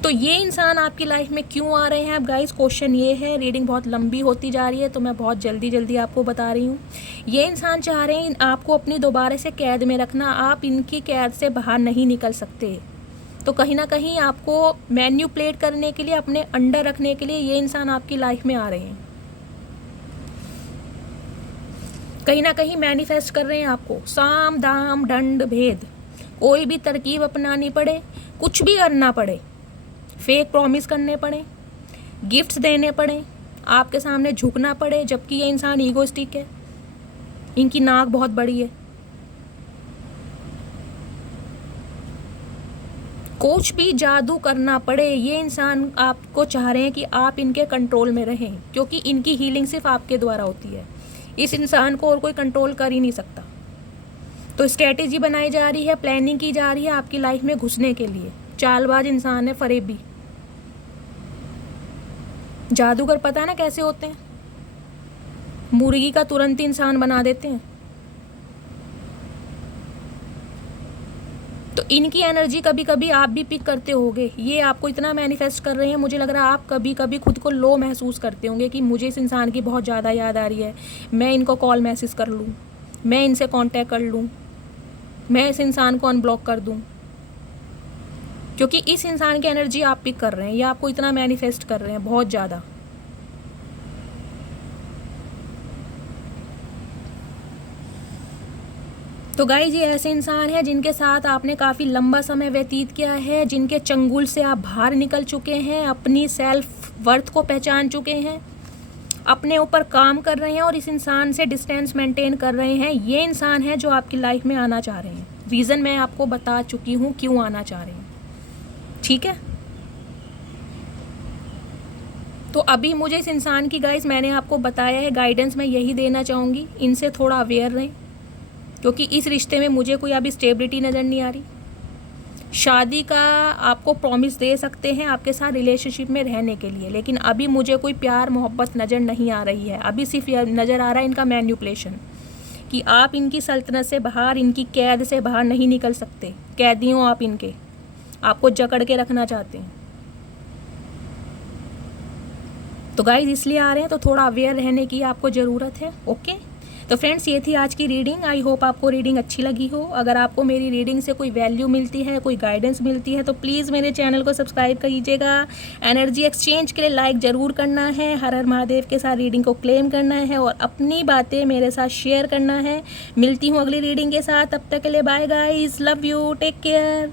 तो ये इंसान आपकी लाइफ में क्यों आ रहे हैं अब गाइस, क्वेश्चन ये है। रीडिंग बहुत लंबी होती जा रही है तो मैं बहुत जल्दी आपको बता रही हूँ। ये इंसान चाह रहे हैं आपको अपनी दोबारा से कैद में रखना, आप इनकी कैद से बाहर नहीं निकल सकते। तो कहीं ना कहीं आपको मैन्युपुलेट करने के लिए, अपने अंडर रखने के लिए ये इंसान आपकी लाइफ में आ रहे हैं। कहीं ना कहीं मैनिफेस्ट कर रहे हैं आपको, साम दाम दंड भेद, कोई भी तरकीब अपनानी पड़े, कुछ भी करना पड़े, फेक प्रॉमिस करने पड़े, गिफ्ट्स देने पड़े, आपके सामने झुकना पड़े, जबकि ये इंसान ईगोइस्टिक है, इनकी नाक बहुत बड़ी है। कुछ भी जादू करना पड़े, ये इंसान आपको चाह रहे हैं कि आप इनके कंट्रोल में रहें, क्योंकि इनकी हीलिंग सिर्फ आपके द्वारा होती है। इस इंसान को और कोई कंट्रोल कर ही नहीं सकता। तो स्ट्रेटेजी बनाई जा रही है, प्लानिंग की जा रही है आपकी लाइफ में घुसने के लिए। चालबाज इंसान है, फरेबी, जादूगर पता है ना कैसे होते हैं, मुर्गी का तुरंत इंसान बना देते हैं। तो इनकी एनर्जी कभी कभी आप भी पिक करते होगे। ये आपको इतना मैनिफेस्ट कर रहे हैं, मुझे लग रहा है आप कभी कभी खुद को लो महसूस करते होंगे कि मुझे इस इंसान की बहुत ज़्यादा याद आ रही है, मैं इनको कॉल मैसेज कर लूँ, मैं इनसे कांटेक्ट कर लूँ, मैं इस इंसान को अनब्लॉक कर दूँ, क्योंकि इस इंसान की एनर्जी आप पिक कर रहे हैं। ये आपको इतना मैनिफेस्ट कर रहे हैं बहुत ज़्यादा। तो गाइज ये ऐसे इंसान हैं जिनके साथ आपने काफ़ी लंबा समय व्यतीत किया है, जिनके चंगुल से आप बाहर निकल चुके हैं, अपनी सेल्फ वर्थ को पहचान चुके हैं, अपने ऊपर काम कर रहे हैं और इस इंसान से डिस्टेंस मेंटेन कर रहे हैं। ये इंसान है जो आपकी लाइफ में आना चाह रहे हैं। रीज़न मैं आपको बता चुकी हूँ क्यों आना चाह रहे हैं, ठीक है। तो अभी मुझे इस इंसान की गाइस मैंने आपको बताया है, गाइडेंस मैं यही देना चाहूँगी, इनसे थोड़ा अवेयर रहें, क्योंकि इस रिश्ते में मुझे कोई अभी स्टेबिलिटी नज़र नहीं आ रही। शादी का आपको प्रॉमिस दे सकते हैं आपके साथ रिलेशनशिप में रहने के लिए, लेकिन अभी मुझे कोई प्यार मोहब्बत नज़र नहीं आ रही है। अभी सिर्फ नज़र आ रहा है इनका मैन्युपुलेशन, कि आप इनकी सल्तनत से बाहर, इनकी कैद से बाहर नहीं निकल सकते। कैदी हो आप इनके, आपको जकड़ के रखना चाहते हैं। तो गाइस इसलिए आ रहे हैं, तो थोड़ा अवेयर रहने की आपको ज़रूरत है। ओके, तो फ्रेंड्स ये थी आज की रीडिंग। आई होप आपको रीडिंग अच्छी लगी हो। अगर आपको मेरी रीडिंग से कोई वैल्यू मिलती है, कोई गाइडेंस मिलती है, तो प्लीज़ मेरे चैनल को सब्सक्राइब कीजिएगा। एनर्जी एक्सचेंज के लिए लाइक ज़रूर करना है, हर हर महादेव के साथ रीडिंग को क्लेम करना है और अपनी बातें मेरे साथ शेयर करना है। मिलती हूँ अगली रीडिंग के साथ, तब तक के लिए bye guys, love you, take care.